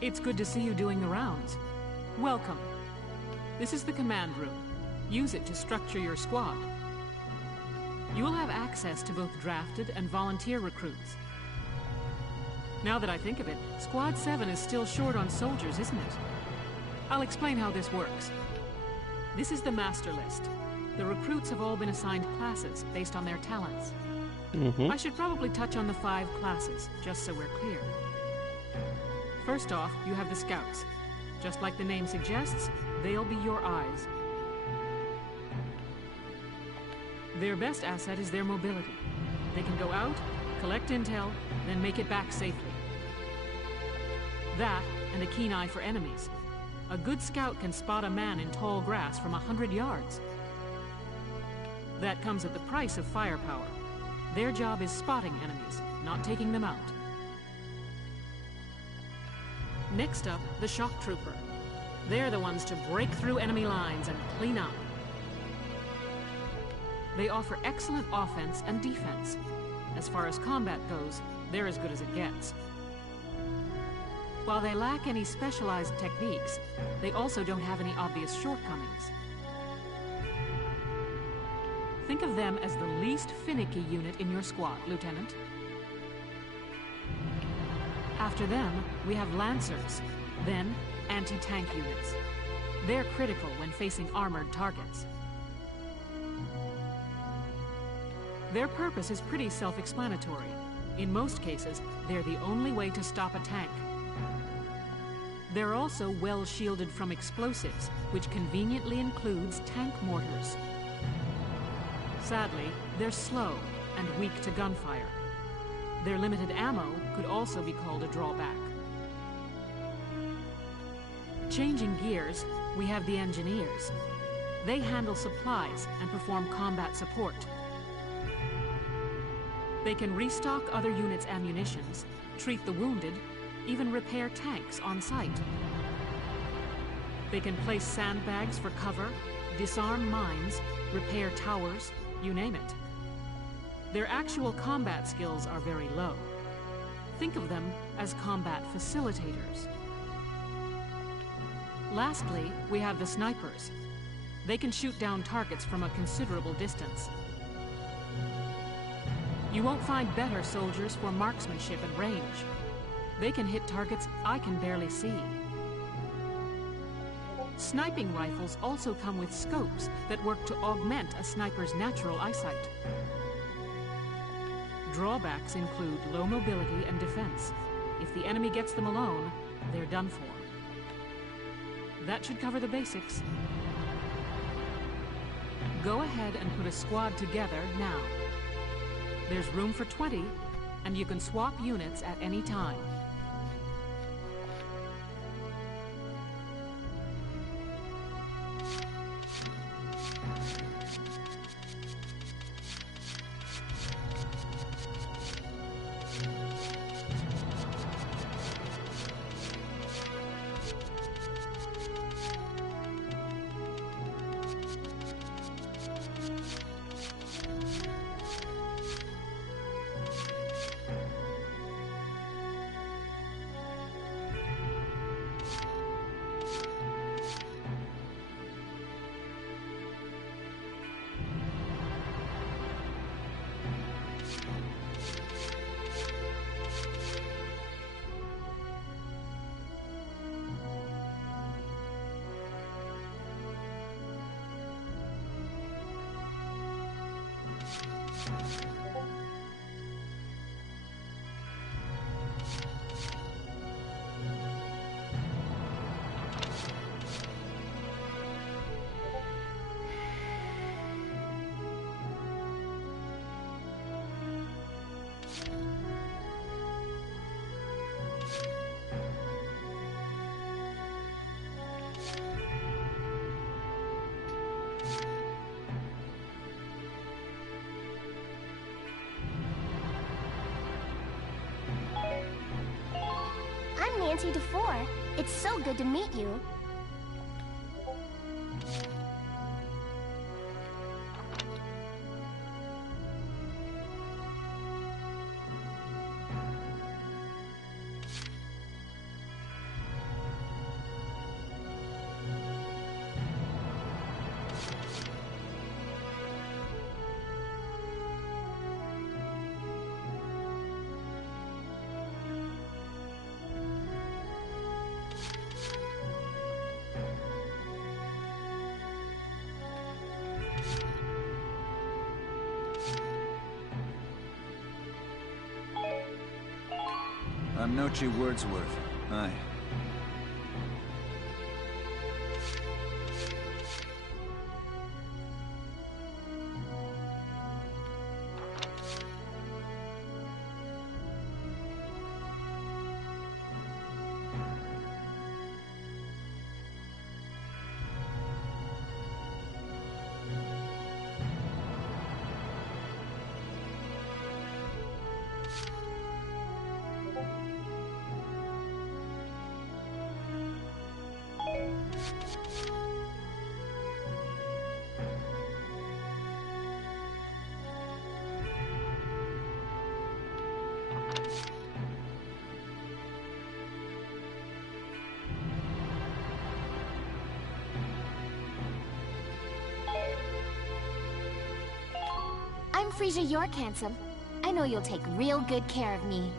It's good to see you doing the rounds. Welcome. This is the command room. Use it to structure your squad. You will have access to both drafted and volunteer recruits. Now that I think of it, Squad 7 is still short on soldiers, isn't it? I'll explain how this works. This is the master list. The recruits have all been assigned classes based on their talents. I should probably touch on the 5 classes, just so we're clear. First off, you have the scouts. Just like the name suggests, they'll be your eyes. Their best asset is their mobility. They can go out, collect intel, then make it back safely. That, and a keen eye for enemies. A good scout can spot a man in tall grass from 100 yards. That comes at the price of firepower. Their job is spotting enemies, not taking them out. Next up, the shock trooper. They're the ones to break through enemy lines and clean up. They offer excellent offense and defense. As far as combat goes, they're as good as it gets. While they lack any specialized techniques, they also don't have any obvious shortcomings. Think of them as the least finicky unit in your squad, Lieutenant. After them, we have Lancers, then anti-tank units. They're critical when facing armored targets. Their purpose is pretty self-explanatory. In most cases, they're the only way to stop a tank. They're also well shielded from explosives, which conveniently includes tank mortars. Sadly, they're slow and weak to gunfire. Their limited ammo could also be called a drawback. Changing gears, we have the engineers. They handle supplies and perform combat support. They can restock other units' ammunitions, treat the wounded, even repair tanks on site. They can place sandbags for cover, disarm mines, repair towers, you name it. Their actual combat skills are very low. Think of them as combat facilitators. Lastly, we have the snipers. They can shoot down targets from a considerable distance. You won't find better soldiers for marksmanship and range. They can hit targets I can barely see. Sniping rifles also come with scopes that work to augment a sniper's natural eyesight. Drawbacks include low mobility and defense. If the enemy gets them alone, they're done for. That should cover the basics. Go ahead and put a squad together now. There's room for 20, and you can swap units at any time. I'm Nancy DeFore. It's so good to meet you. I'm Nochi Wordsworth. Hi. I'm Frisia York, handsome. I know you'll take real good care of me.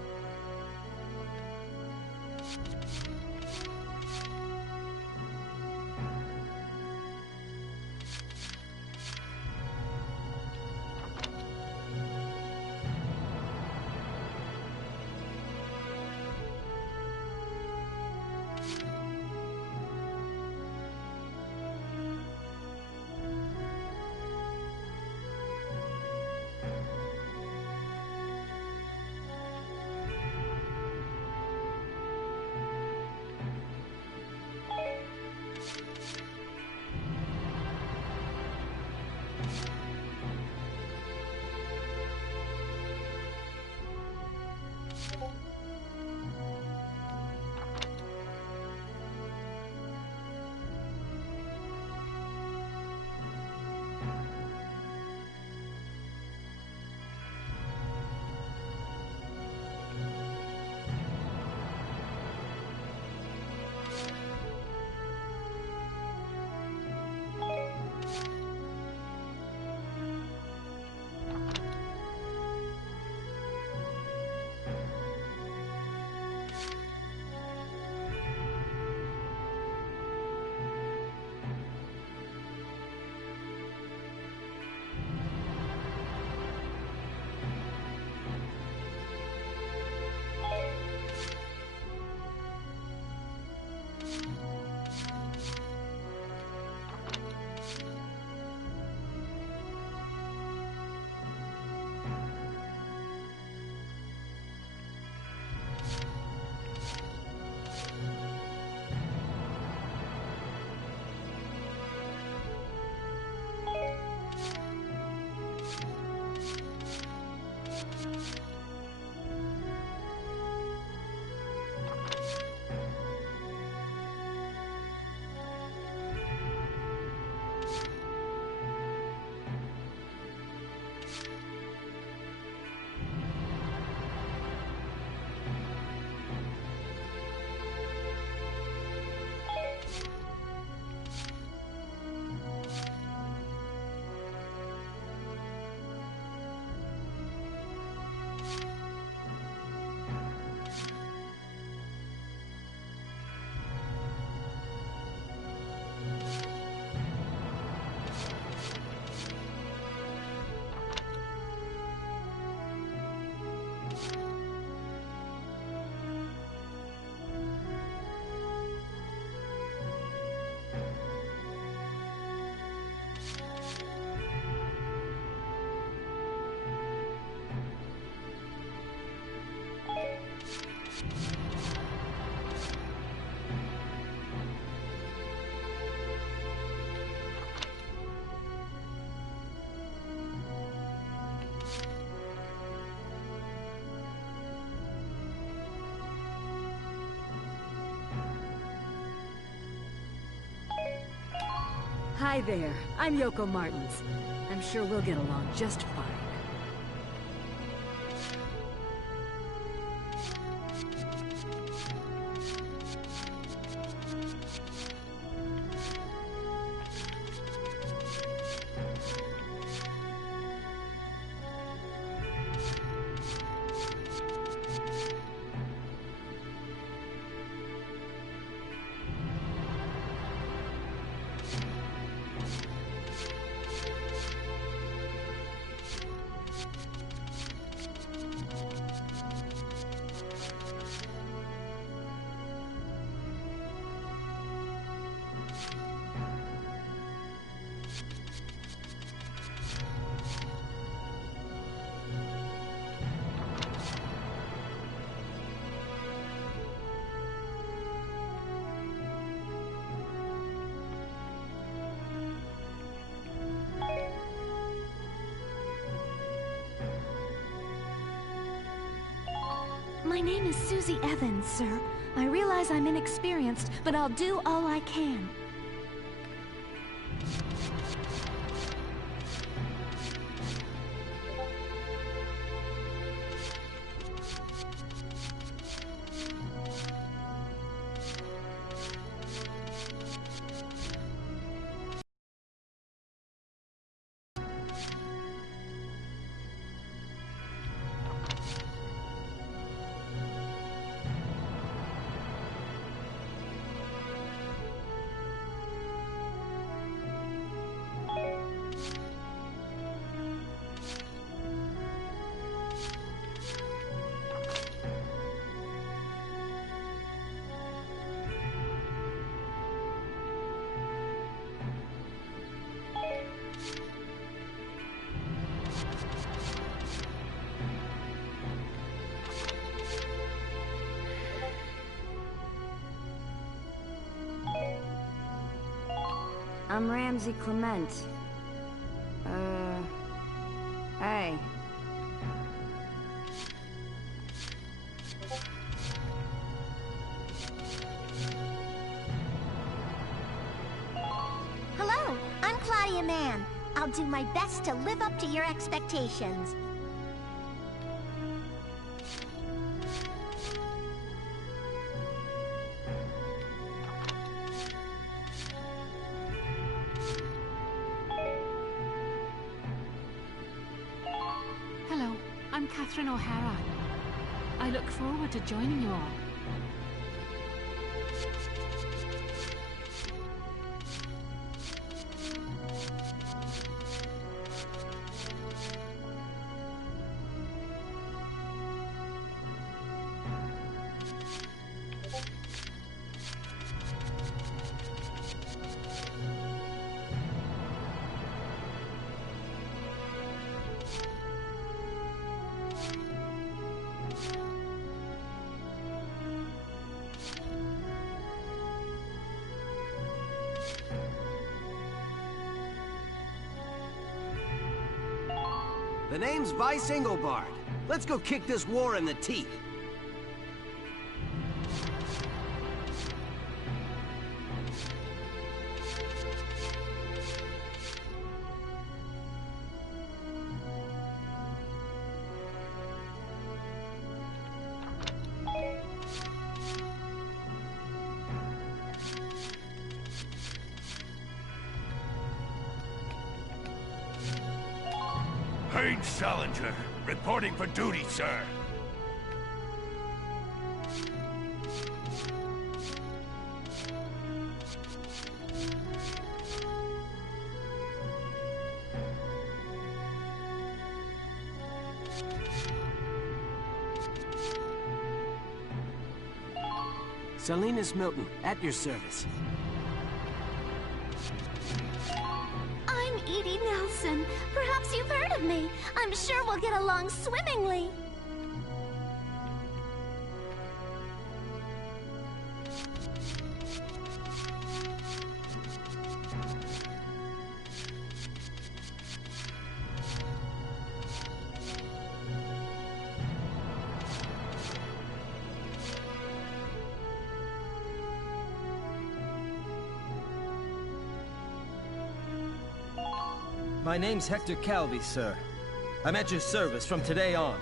Hi there, I'm Yoko Martins. I'm sure we'll get along just fine. My name is Susie Evans, sir. I realize I'm inexperienced, but I'll do all I can. I'm Ramsey Clement. Hey. Hello, I'm Claudia Mann. I'll do my best to live up to your expectations. Hello, I'm Catherine O'Hara. I look forward to joining you all. The name's Vice Engelbard. Let's go kick this war in the teeth. Page Salinger, reporting for duty, sir. Salinas Milton, at your service. I'm Edie Nelson. Perhaps you've heard of me. I'm sure we'll get along swimmingly. My name's Hector Calvi, sir. I'm at your service from today on.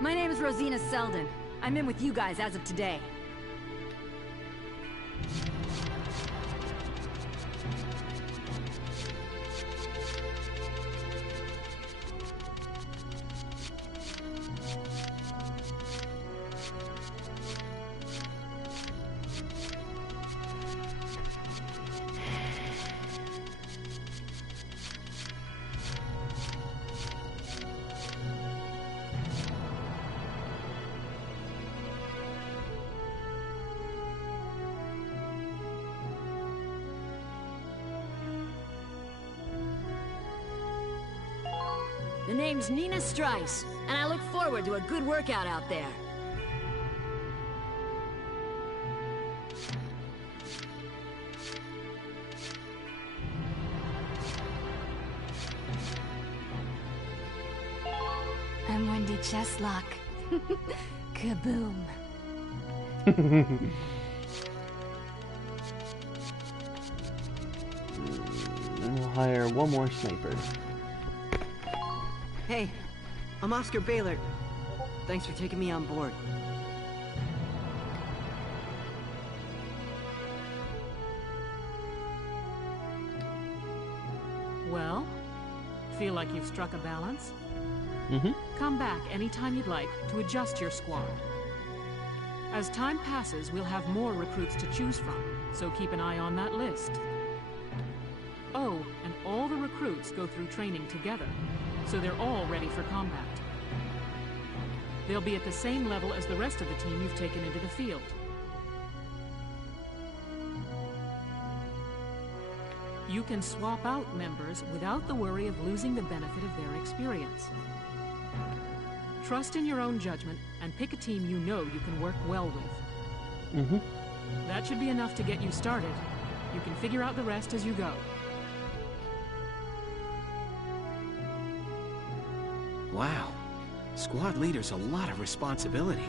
My name is Rosina Selden. I'm in with you guys as of today. The name's Nina Strice, and I look forward to a good workout out there. I'm Wendy Cheslock. Kaboom. And we'll hire one more sniper. Hey, I'm Oscar Baylor. Thanks for taking me on board. Well, feel like you've struck a balance? Mm-hmm. Come back anytime you'd like to adjust your squad. As time passes, we'll have more recruits to choose from, so keep an eye on that list. Oh, and all the recruits go through training together, so they're all ready for combat. They'll be at the same level as the rest of the team you've taken into the field. You can swap out members without the worry of losing the benefit of their experience. Trust in your own judgment and pick a team you know you can work well with. Mm-hmm. That should be enough to get you started. You can figure out the rest as you go. Wow. Squad leader's a lot of responsibility.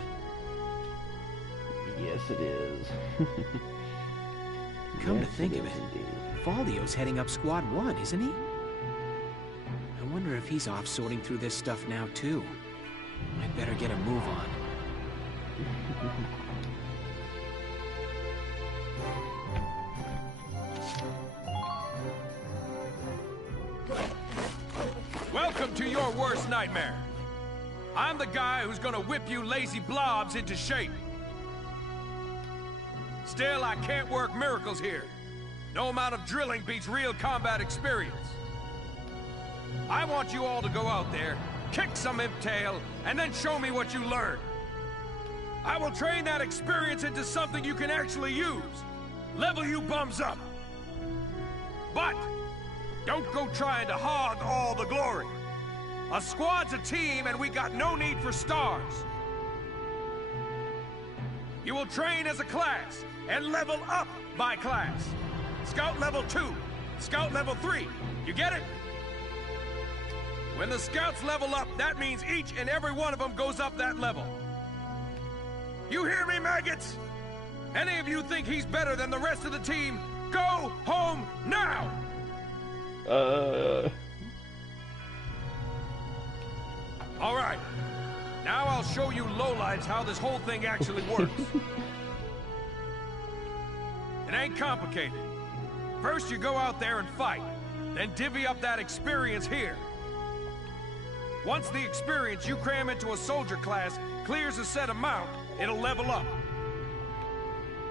Yes, it is. Come Yes, to think it of is it, indeed. Faldio's heading up Squad 1, isn't he? I wonder if he's off sorting through this stuff now, too. I'd better get a move on. Welcome to your worst nightmare. I'm the guy who's gonna whip you lazy blobs into shape. Still, I can't work miracles here. No amount of drilling beats real combat experience. I want you all to go out there, kick some imp tail, and then show me what you learned. I will train that experience into something you can actually use. Level you bums up. But don't go trying to hog all the glory. A squad's a team, and we got no need for stars. You will train as a class, and level up by class. Scout level 2, Scout level 3. You get it? When the Scouts level up, that means each and every one of them goes up that level. You hear me, maggots? Any of you think he's better than the rest of the team, go home now! All right. Now I'll show you lowlights how this whole thing actually works. It ain't complicated. First you go out there and fight, then divvy up that experience here. Once the experience you cram into a soldier class clears a set amount, it'll level up.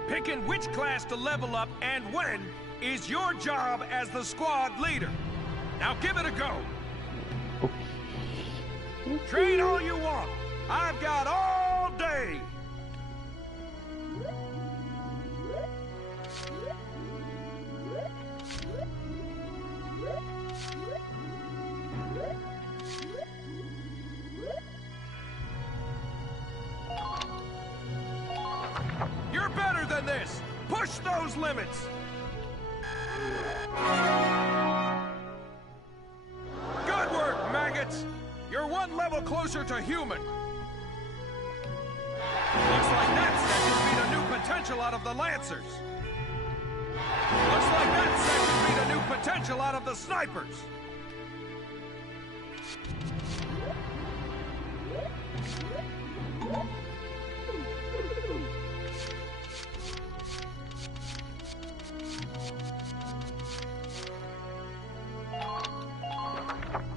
Picking which class to level up and when is your job as the squad leader. Now give it a go. Train all you want. I've got all day. You're better than this. Push those limits. Good work, maggots. You're one level closer to human. Looks like that set just beat a new potential out of the Lancers. Looks like that section beat a new potential out of the snipers.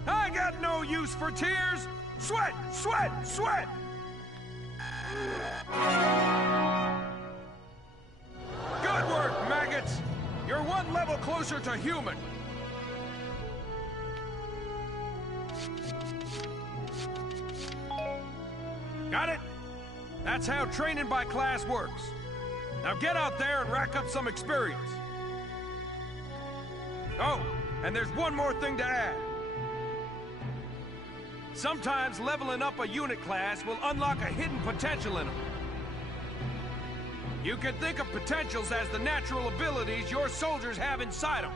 I got no use for tears. Sweat, sweat, sweat. Good work, maggots. You're one level closer to human. Got it? That's how training by class works. Now get out there and rack up some experience. Oh, and there's one more thing to add. Sometimes leveling up a unit class will unlock a hidden potential in them. You can think of potentials as the natural abilities your soldiers have inside them.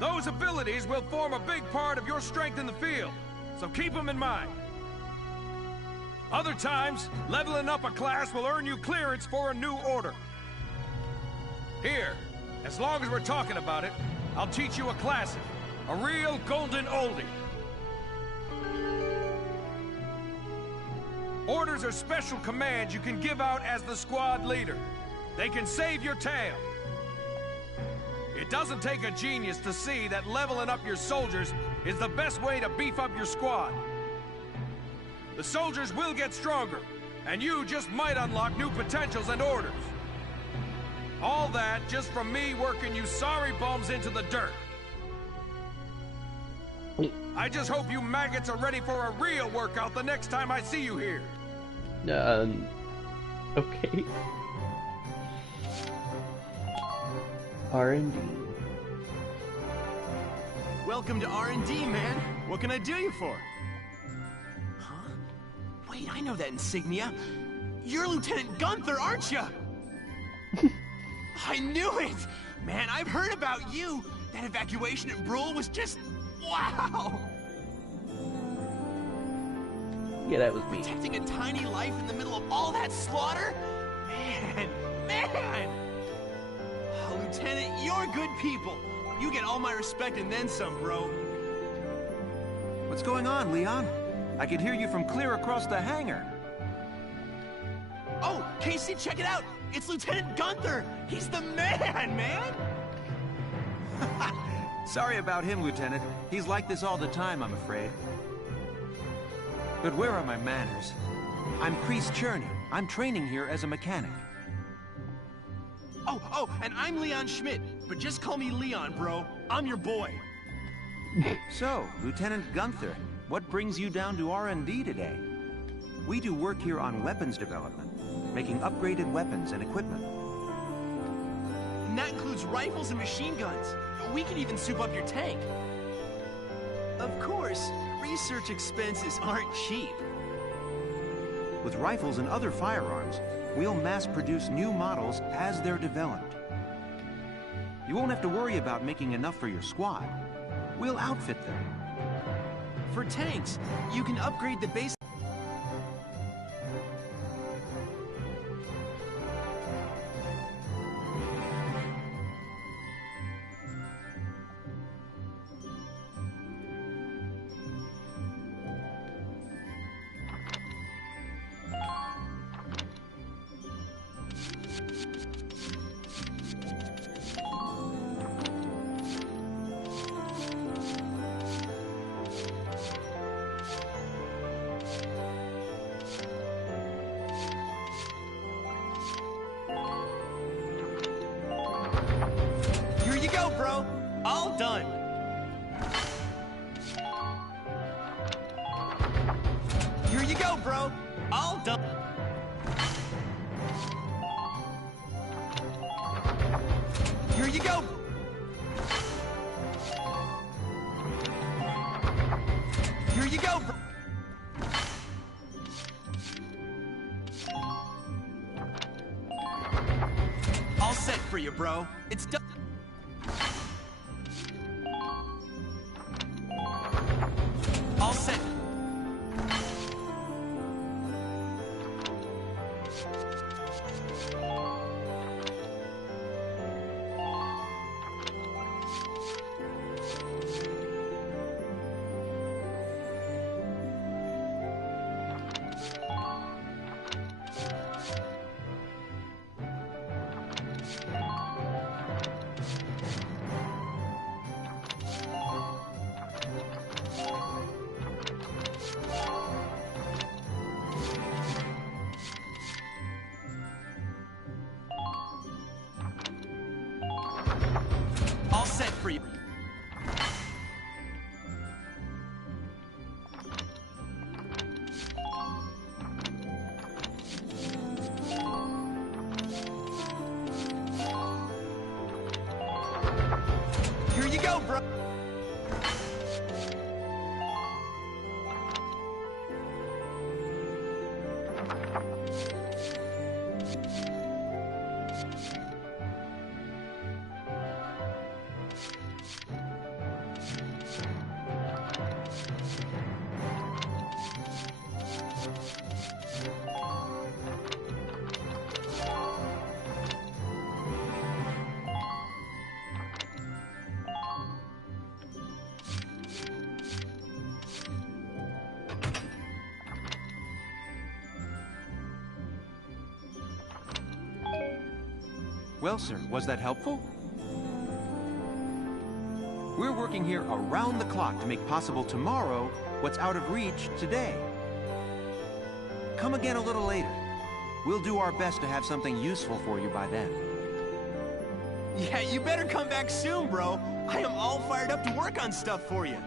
Those abilities will form a big part of your strength in the field, so keep them in mind. Other times, leveling up a class will earn you clearance for a new order. Here, as long as we're talking about it, I'll teach you a classic, a real golden oldie. Orders are special commands you can give out as the squad leader. They can save your tail. It doesn't take a genius to see that leveling up your soldiers is the best way to beef up your squad. The soldiers will get stronger, and you just might unlock new potentials and orders. All that just from me working you sorry bums into the dirt. I just hope you maggots are ready for a real workout the next time I see you here. Okay. R&D. Welcome to R&D, man. What can I do you for? Huh? Wait, I know that insignia. You're Lieutenant Gunther, aren't you? I knew it! Man, I've heard about you. That evacuation at Brule was just... wow! Yeah, that was me. Protecting a tiny life in the middle of all that slaughter? Man! Oh, Lieutenant, you're good people. You get all my respect and then some, bro. What's going on, Leon? I could hear you from clear across the hangar. Oh, Casey, check it out! It's Lieutenant Gunther! He's the man! Sorry about him, Lieutenant. He's like this all the time, I'm afraid. But where are my manners? I'm Priest Cherney. I'm training here as a mechanic. Oh, and I'm Leon Schmidt, but just call me Leon, bro. I'm your boy. So, Lieutenant Gunther, what brings you down to R&D today? We do work here on weapons development, making upgraded weapons and equipment. And that includes rifles and machine guns. We can even soup up your tank. Of course, research expenses aren't cheap. With rifles and other firearms, we'll mass-produce new models as they're developed. You won't have to worry about making enough for your squad. We'll outfit them. For tanks, you can upgrade the base... bro. All done. Here you go, bro. All done. Here you go. Here you go, bro. All set for you, bro. It's done. All set. All set for you. Here you go, bro. Well, sir, was that helpful? We're working here around the clock to make possible tomorrow what's out of reach today. Come again a little later. We'll do our best to have something useful for you by then. Yeah, you better come back soon, bro. I am all fired up to work on stuff for you.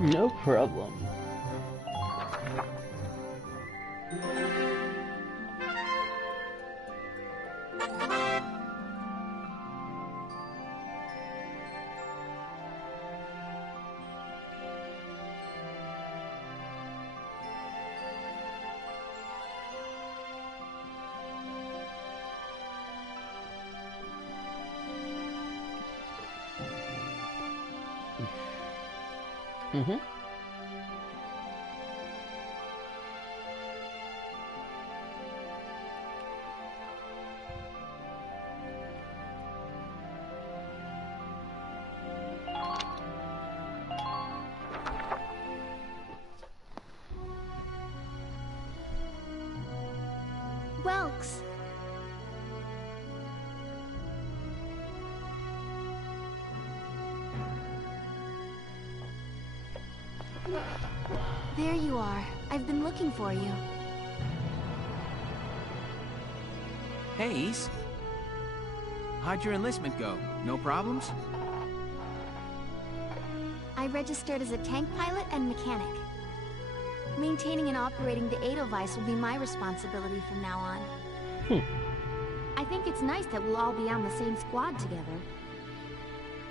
No problem. Mm-hmm. Welks. There you are. I've been looking for you. Hey, Ace. How'd your enlistment go? No problems? I registered as a tank pilot and mechanic. Maintaining and operating the Edelweiss will be my responsibility from now on. I think it's nice that we'll all be on the same squad together.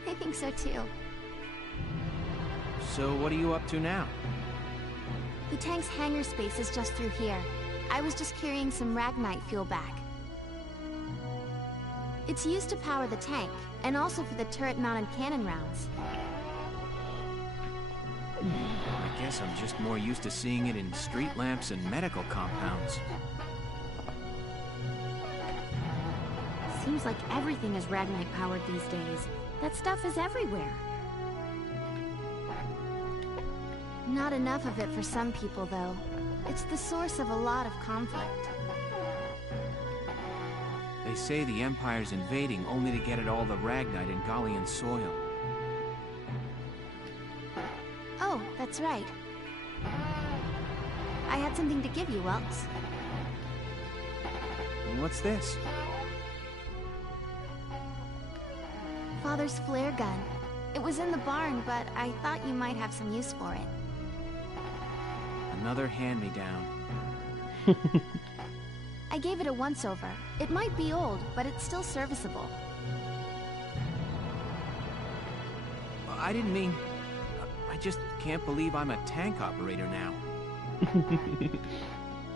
I think so too. So what are you up to now? The tank's hangar space is just through here. I was just carrying some Ragnite fuel back. It's used to power the tank, and also for the turret-mounted cannon rounds. I guess I'm just more used to seeing it in street lamps and medical compounds. Seems like everything is Ragnite powered these days. That stuff is everywhere. Not enough of it for some people, though. It's the source of a lot of conflict. They say the Empire's invading only to get at all the Ragnite in Gallian soil. Oh, that's right. I had something to give you, Welks. What's this? Father's flare gun. It was in the barn, but I thought you might have some use for it. Another hand-me-down. I gave it a once-over. It might be old, but it's still serviceable. I didn't mean... I just can't believe I'm a tank operator now.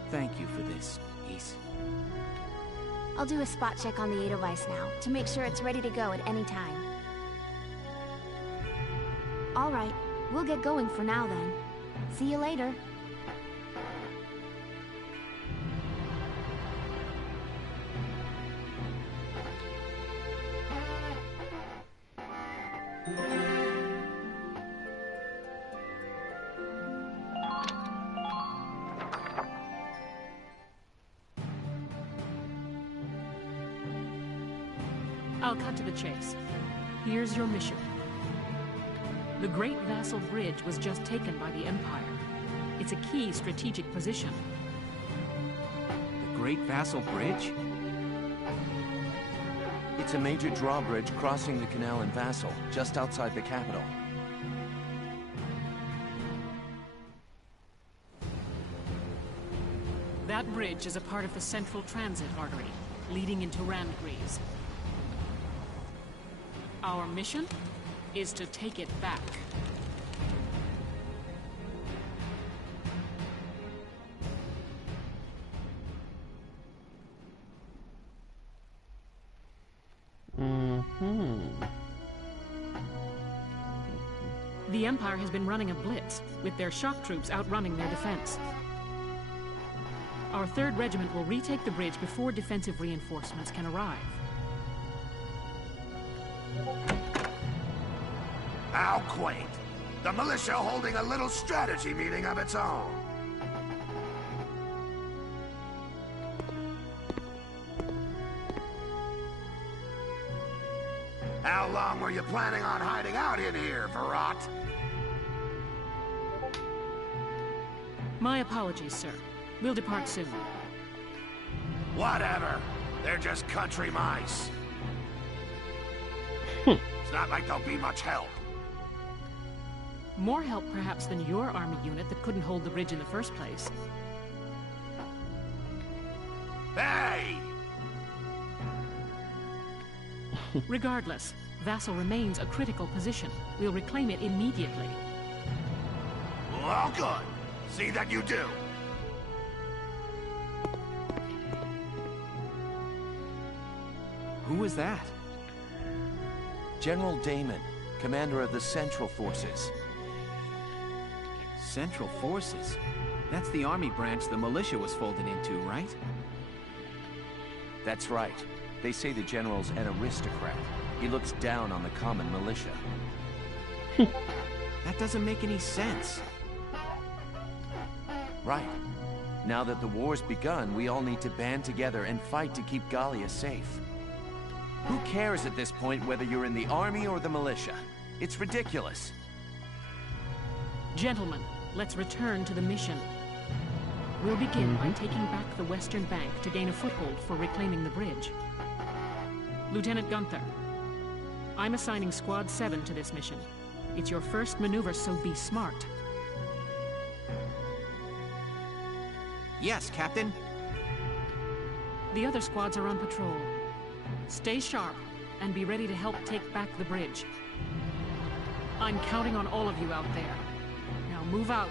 Thank you for this, Ace. I'll do a spot check on the Edelweiss now, to make sure it's ready to go at any time. All right, we'll get going for now then. See you later. I'll cut to the chase. Here's your mission. The Great Vassal Bridge was just taken by the Empire. It's a key strategic position. Great Vassal Bridge? It's a major drawbridge crossing the canal in Vassal, just outside the capital. That bridge is a part of the central transit artery, leading into Randgreaves. Our mission is to take it back. The Empire has been running a blitz, with their shock troops outrunning their defense. Our 3rd Regiment will retake the bridge before defensive reinforcements can arrive. How quaint. The militia holding a little strategy meeting of its own. How long were you planning on hiding out in here, Verrot? My apologies, sir. We'll depart soon. Whatever. They're just country mice. It's not like they'll be much help. More help, perhaps, than your army unit that couldn't hold the bridge in the first place. Hey! Regardless, Vassal remains a critical position. We'll reclaim it immediately. Well, good. See that you do. Who was that? General Damon, commander of the Central Forces. Central Forces? That's the army branch the militia was folded into, right? That's right. They say the general's an aristocrat. He looks down on the common militia. That doesn't make any sense. Right. Now that the war's begun, we all need to band together and fight to keep Gallia safe. Who cares at this point whether you're in the army or the militia? It's ridiculous. Gentlemen, let's return to the mission. We'll begin by taking back the western bank to gain a foothold for reclaiming the bridge. Lieutenant Gunther, I'm assigning Squad 7 to this mission. It's your first maneuver, so be smart. Yes, Captain. The other squads are on patrol. Stay sharp and be ready to help take back the bridge. I'm counting on all of you out there. Now move out.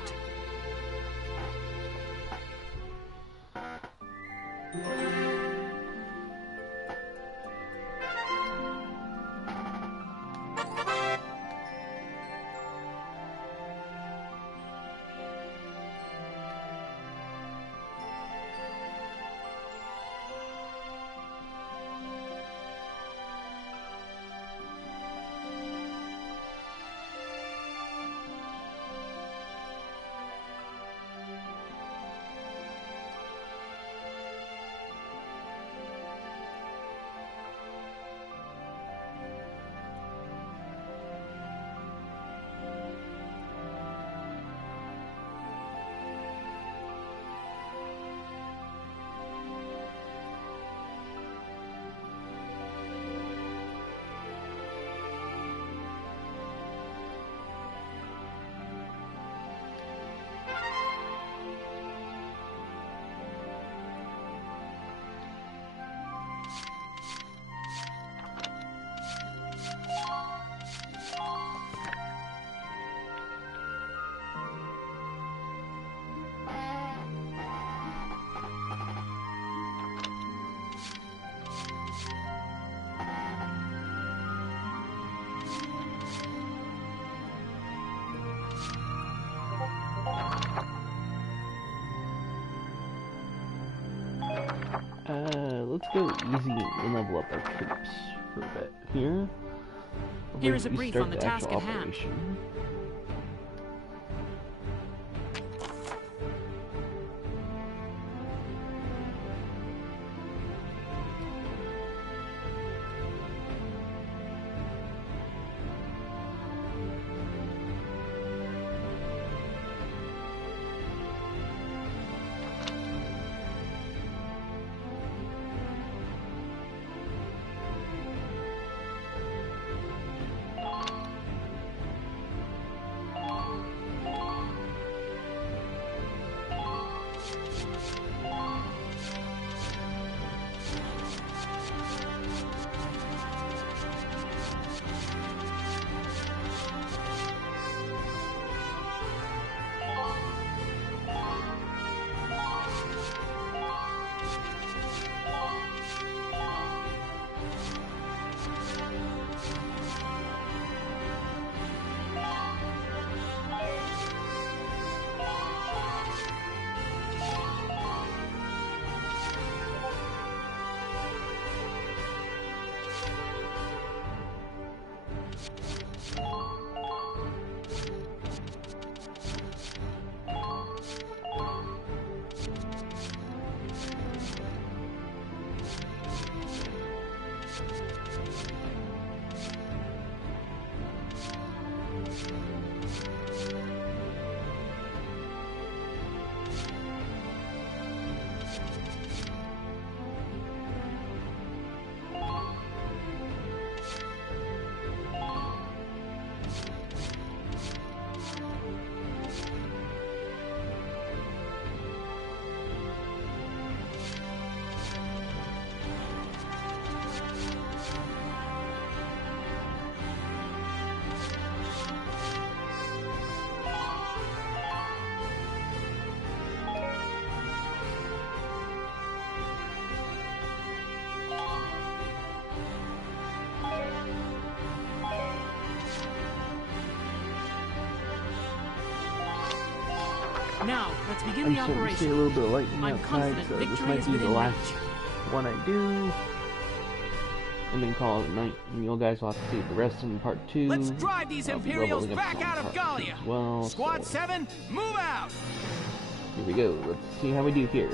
Let's go easy and level up our troops for a bit here. Here is a brief on the task at hand. Now, let's begin I'm the starting to operation. see a little bit of lightning I'm outside, confident so this victory might is be the within last reach. one I do. And then call it a night, and you guys will have to see the rest in part 2. Let's drive these I'll be Imperials leveling up back on out of part 2 Gallia. as well, Squad so 7, move out! here we go. Let's see how we do here.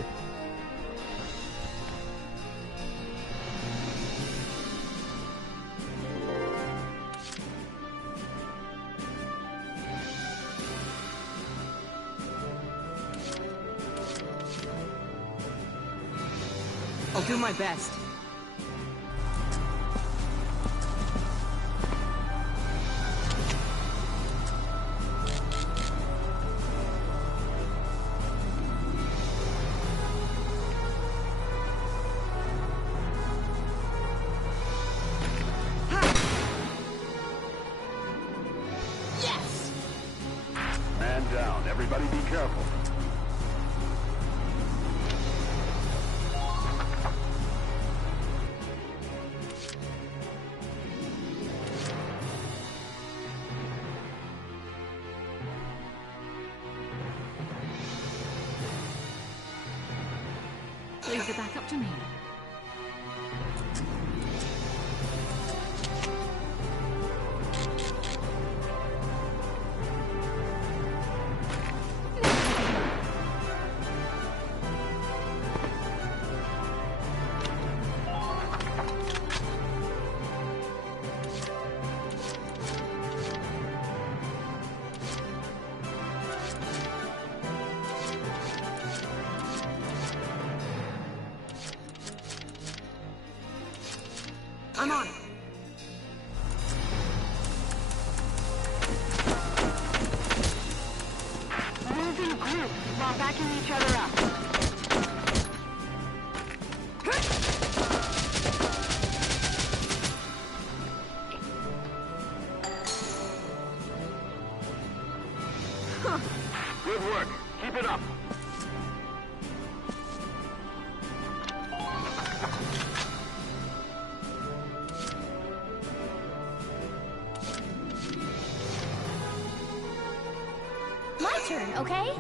I'll do my best. Yes! Man down. Everybody be careful. Leave it back up to me. I'm on it. Move in groups while backing each other up. Good work. Keep it up. My turn, okay?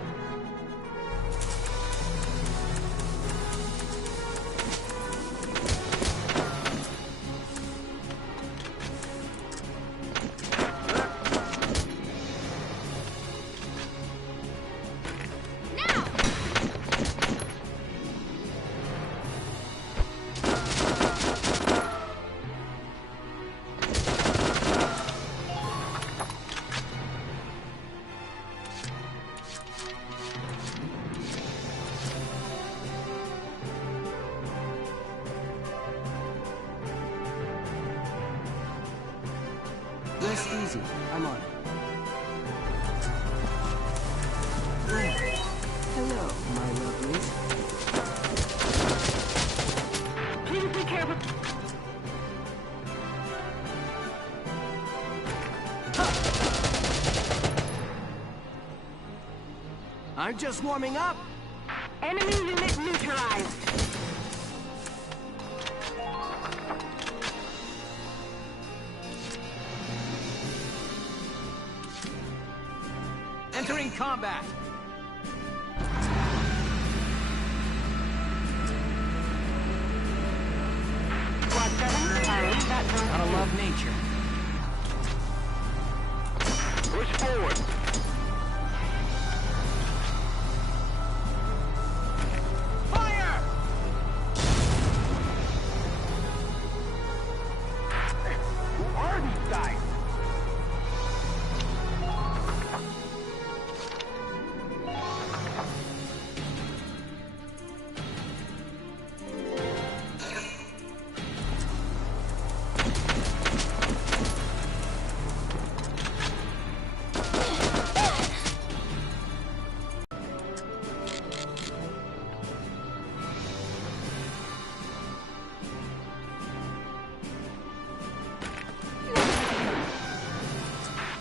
Rest easy. I'm on it. Hello, my lovelies. Please be careful. I'm just warming up. Enemy unit neutralized. Entering combat. Squad 7, I leave that zone. Gotta love nature. Push forward. Fire! Who are these guys?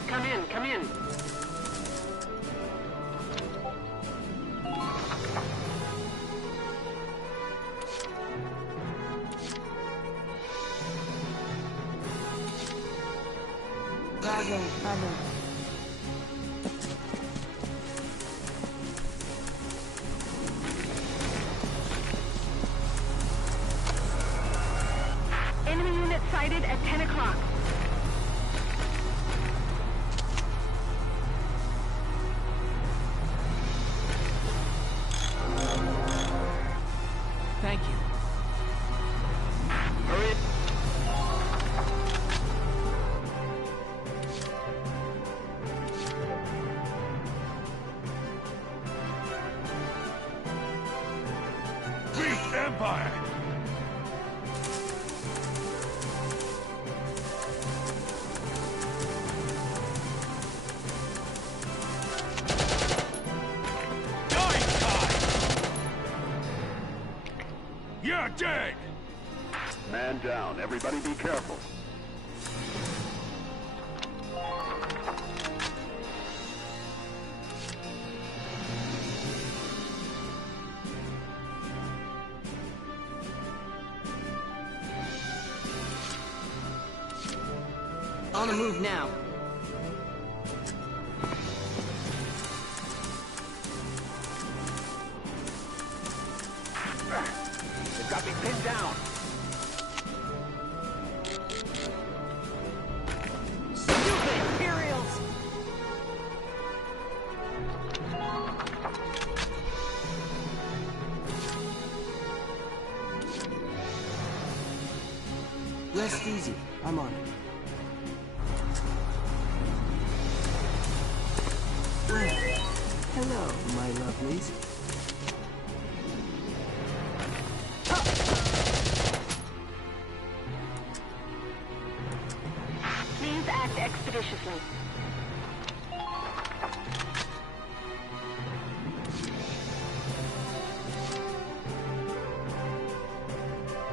Come in, come in. Roger, roger. 10 o'clock. Thank you. Hurry. Beast Empire! You're dead! Man down. Everybody be careful. On the move now. They've got me pinned down. Stupid Imperials! Rest easy. I'm on it. Well, hello, my lovelies. Please act expeditiously.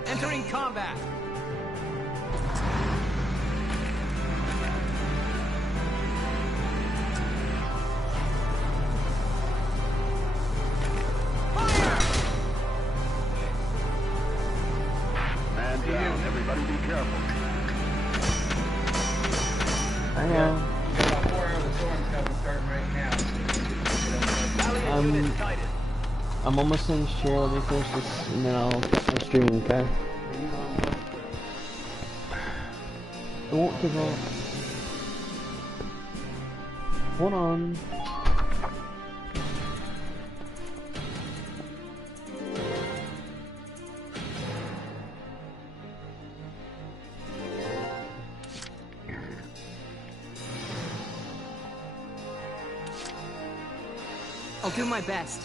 Entering combat. Man down. Everybody be careful. I know. About 4 hours of storm stuff is starting right now. I'm almost finished here. Let me finish this and then I'll stream, okay? It won't take long. Hold on. I'll do my best.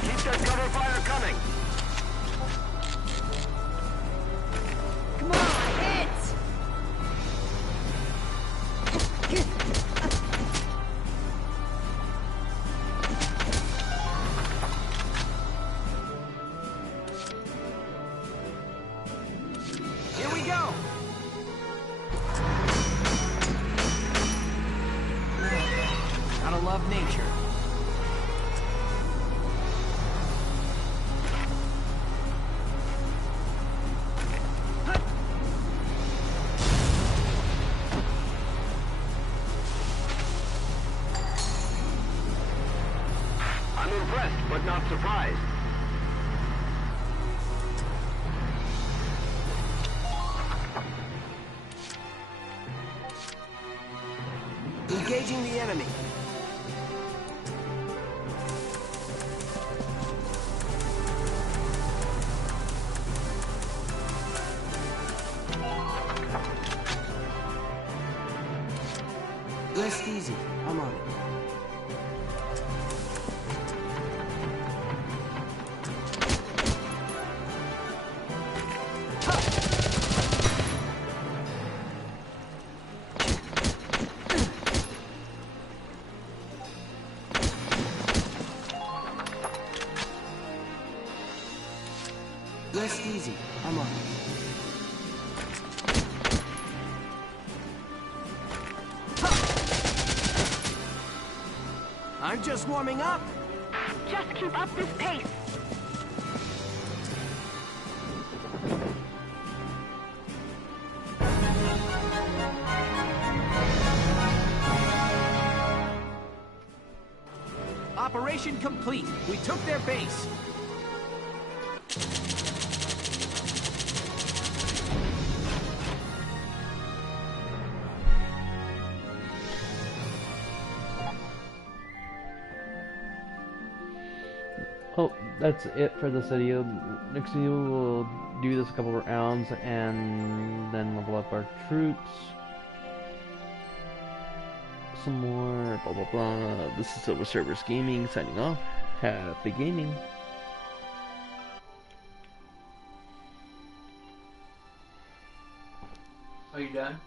Keep that cover fire coming. Come on, hit! Here we go. Gotta love nature. I'm impressed, but not surprised. Engaging the enemy. Rest easy. I'm on it. Rest easy. I'm on it. I'm just warming up. Just keep up this pace. Operation complete. We took their base. Oh, that's it for this video. Next video we'll do this a couple of rounds and then level up our troops. Some more blah blah blah. This is Silver Servers Gaming signing off. Happy gaming. Are you done?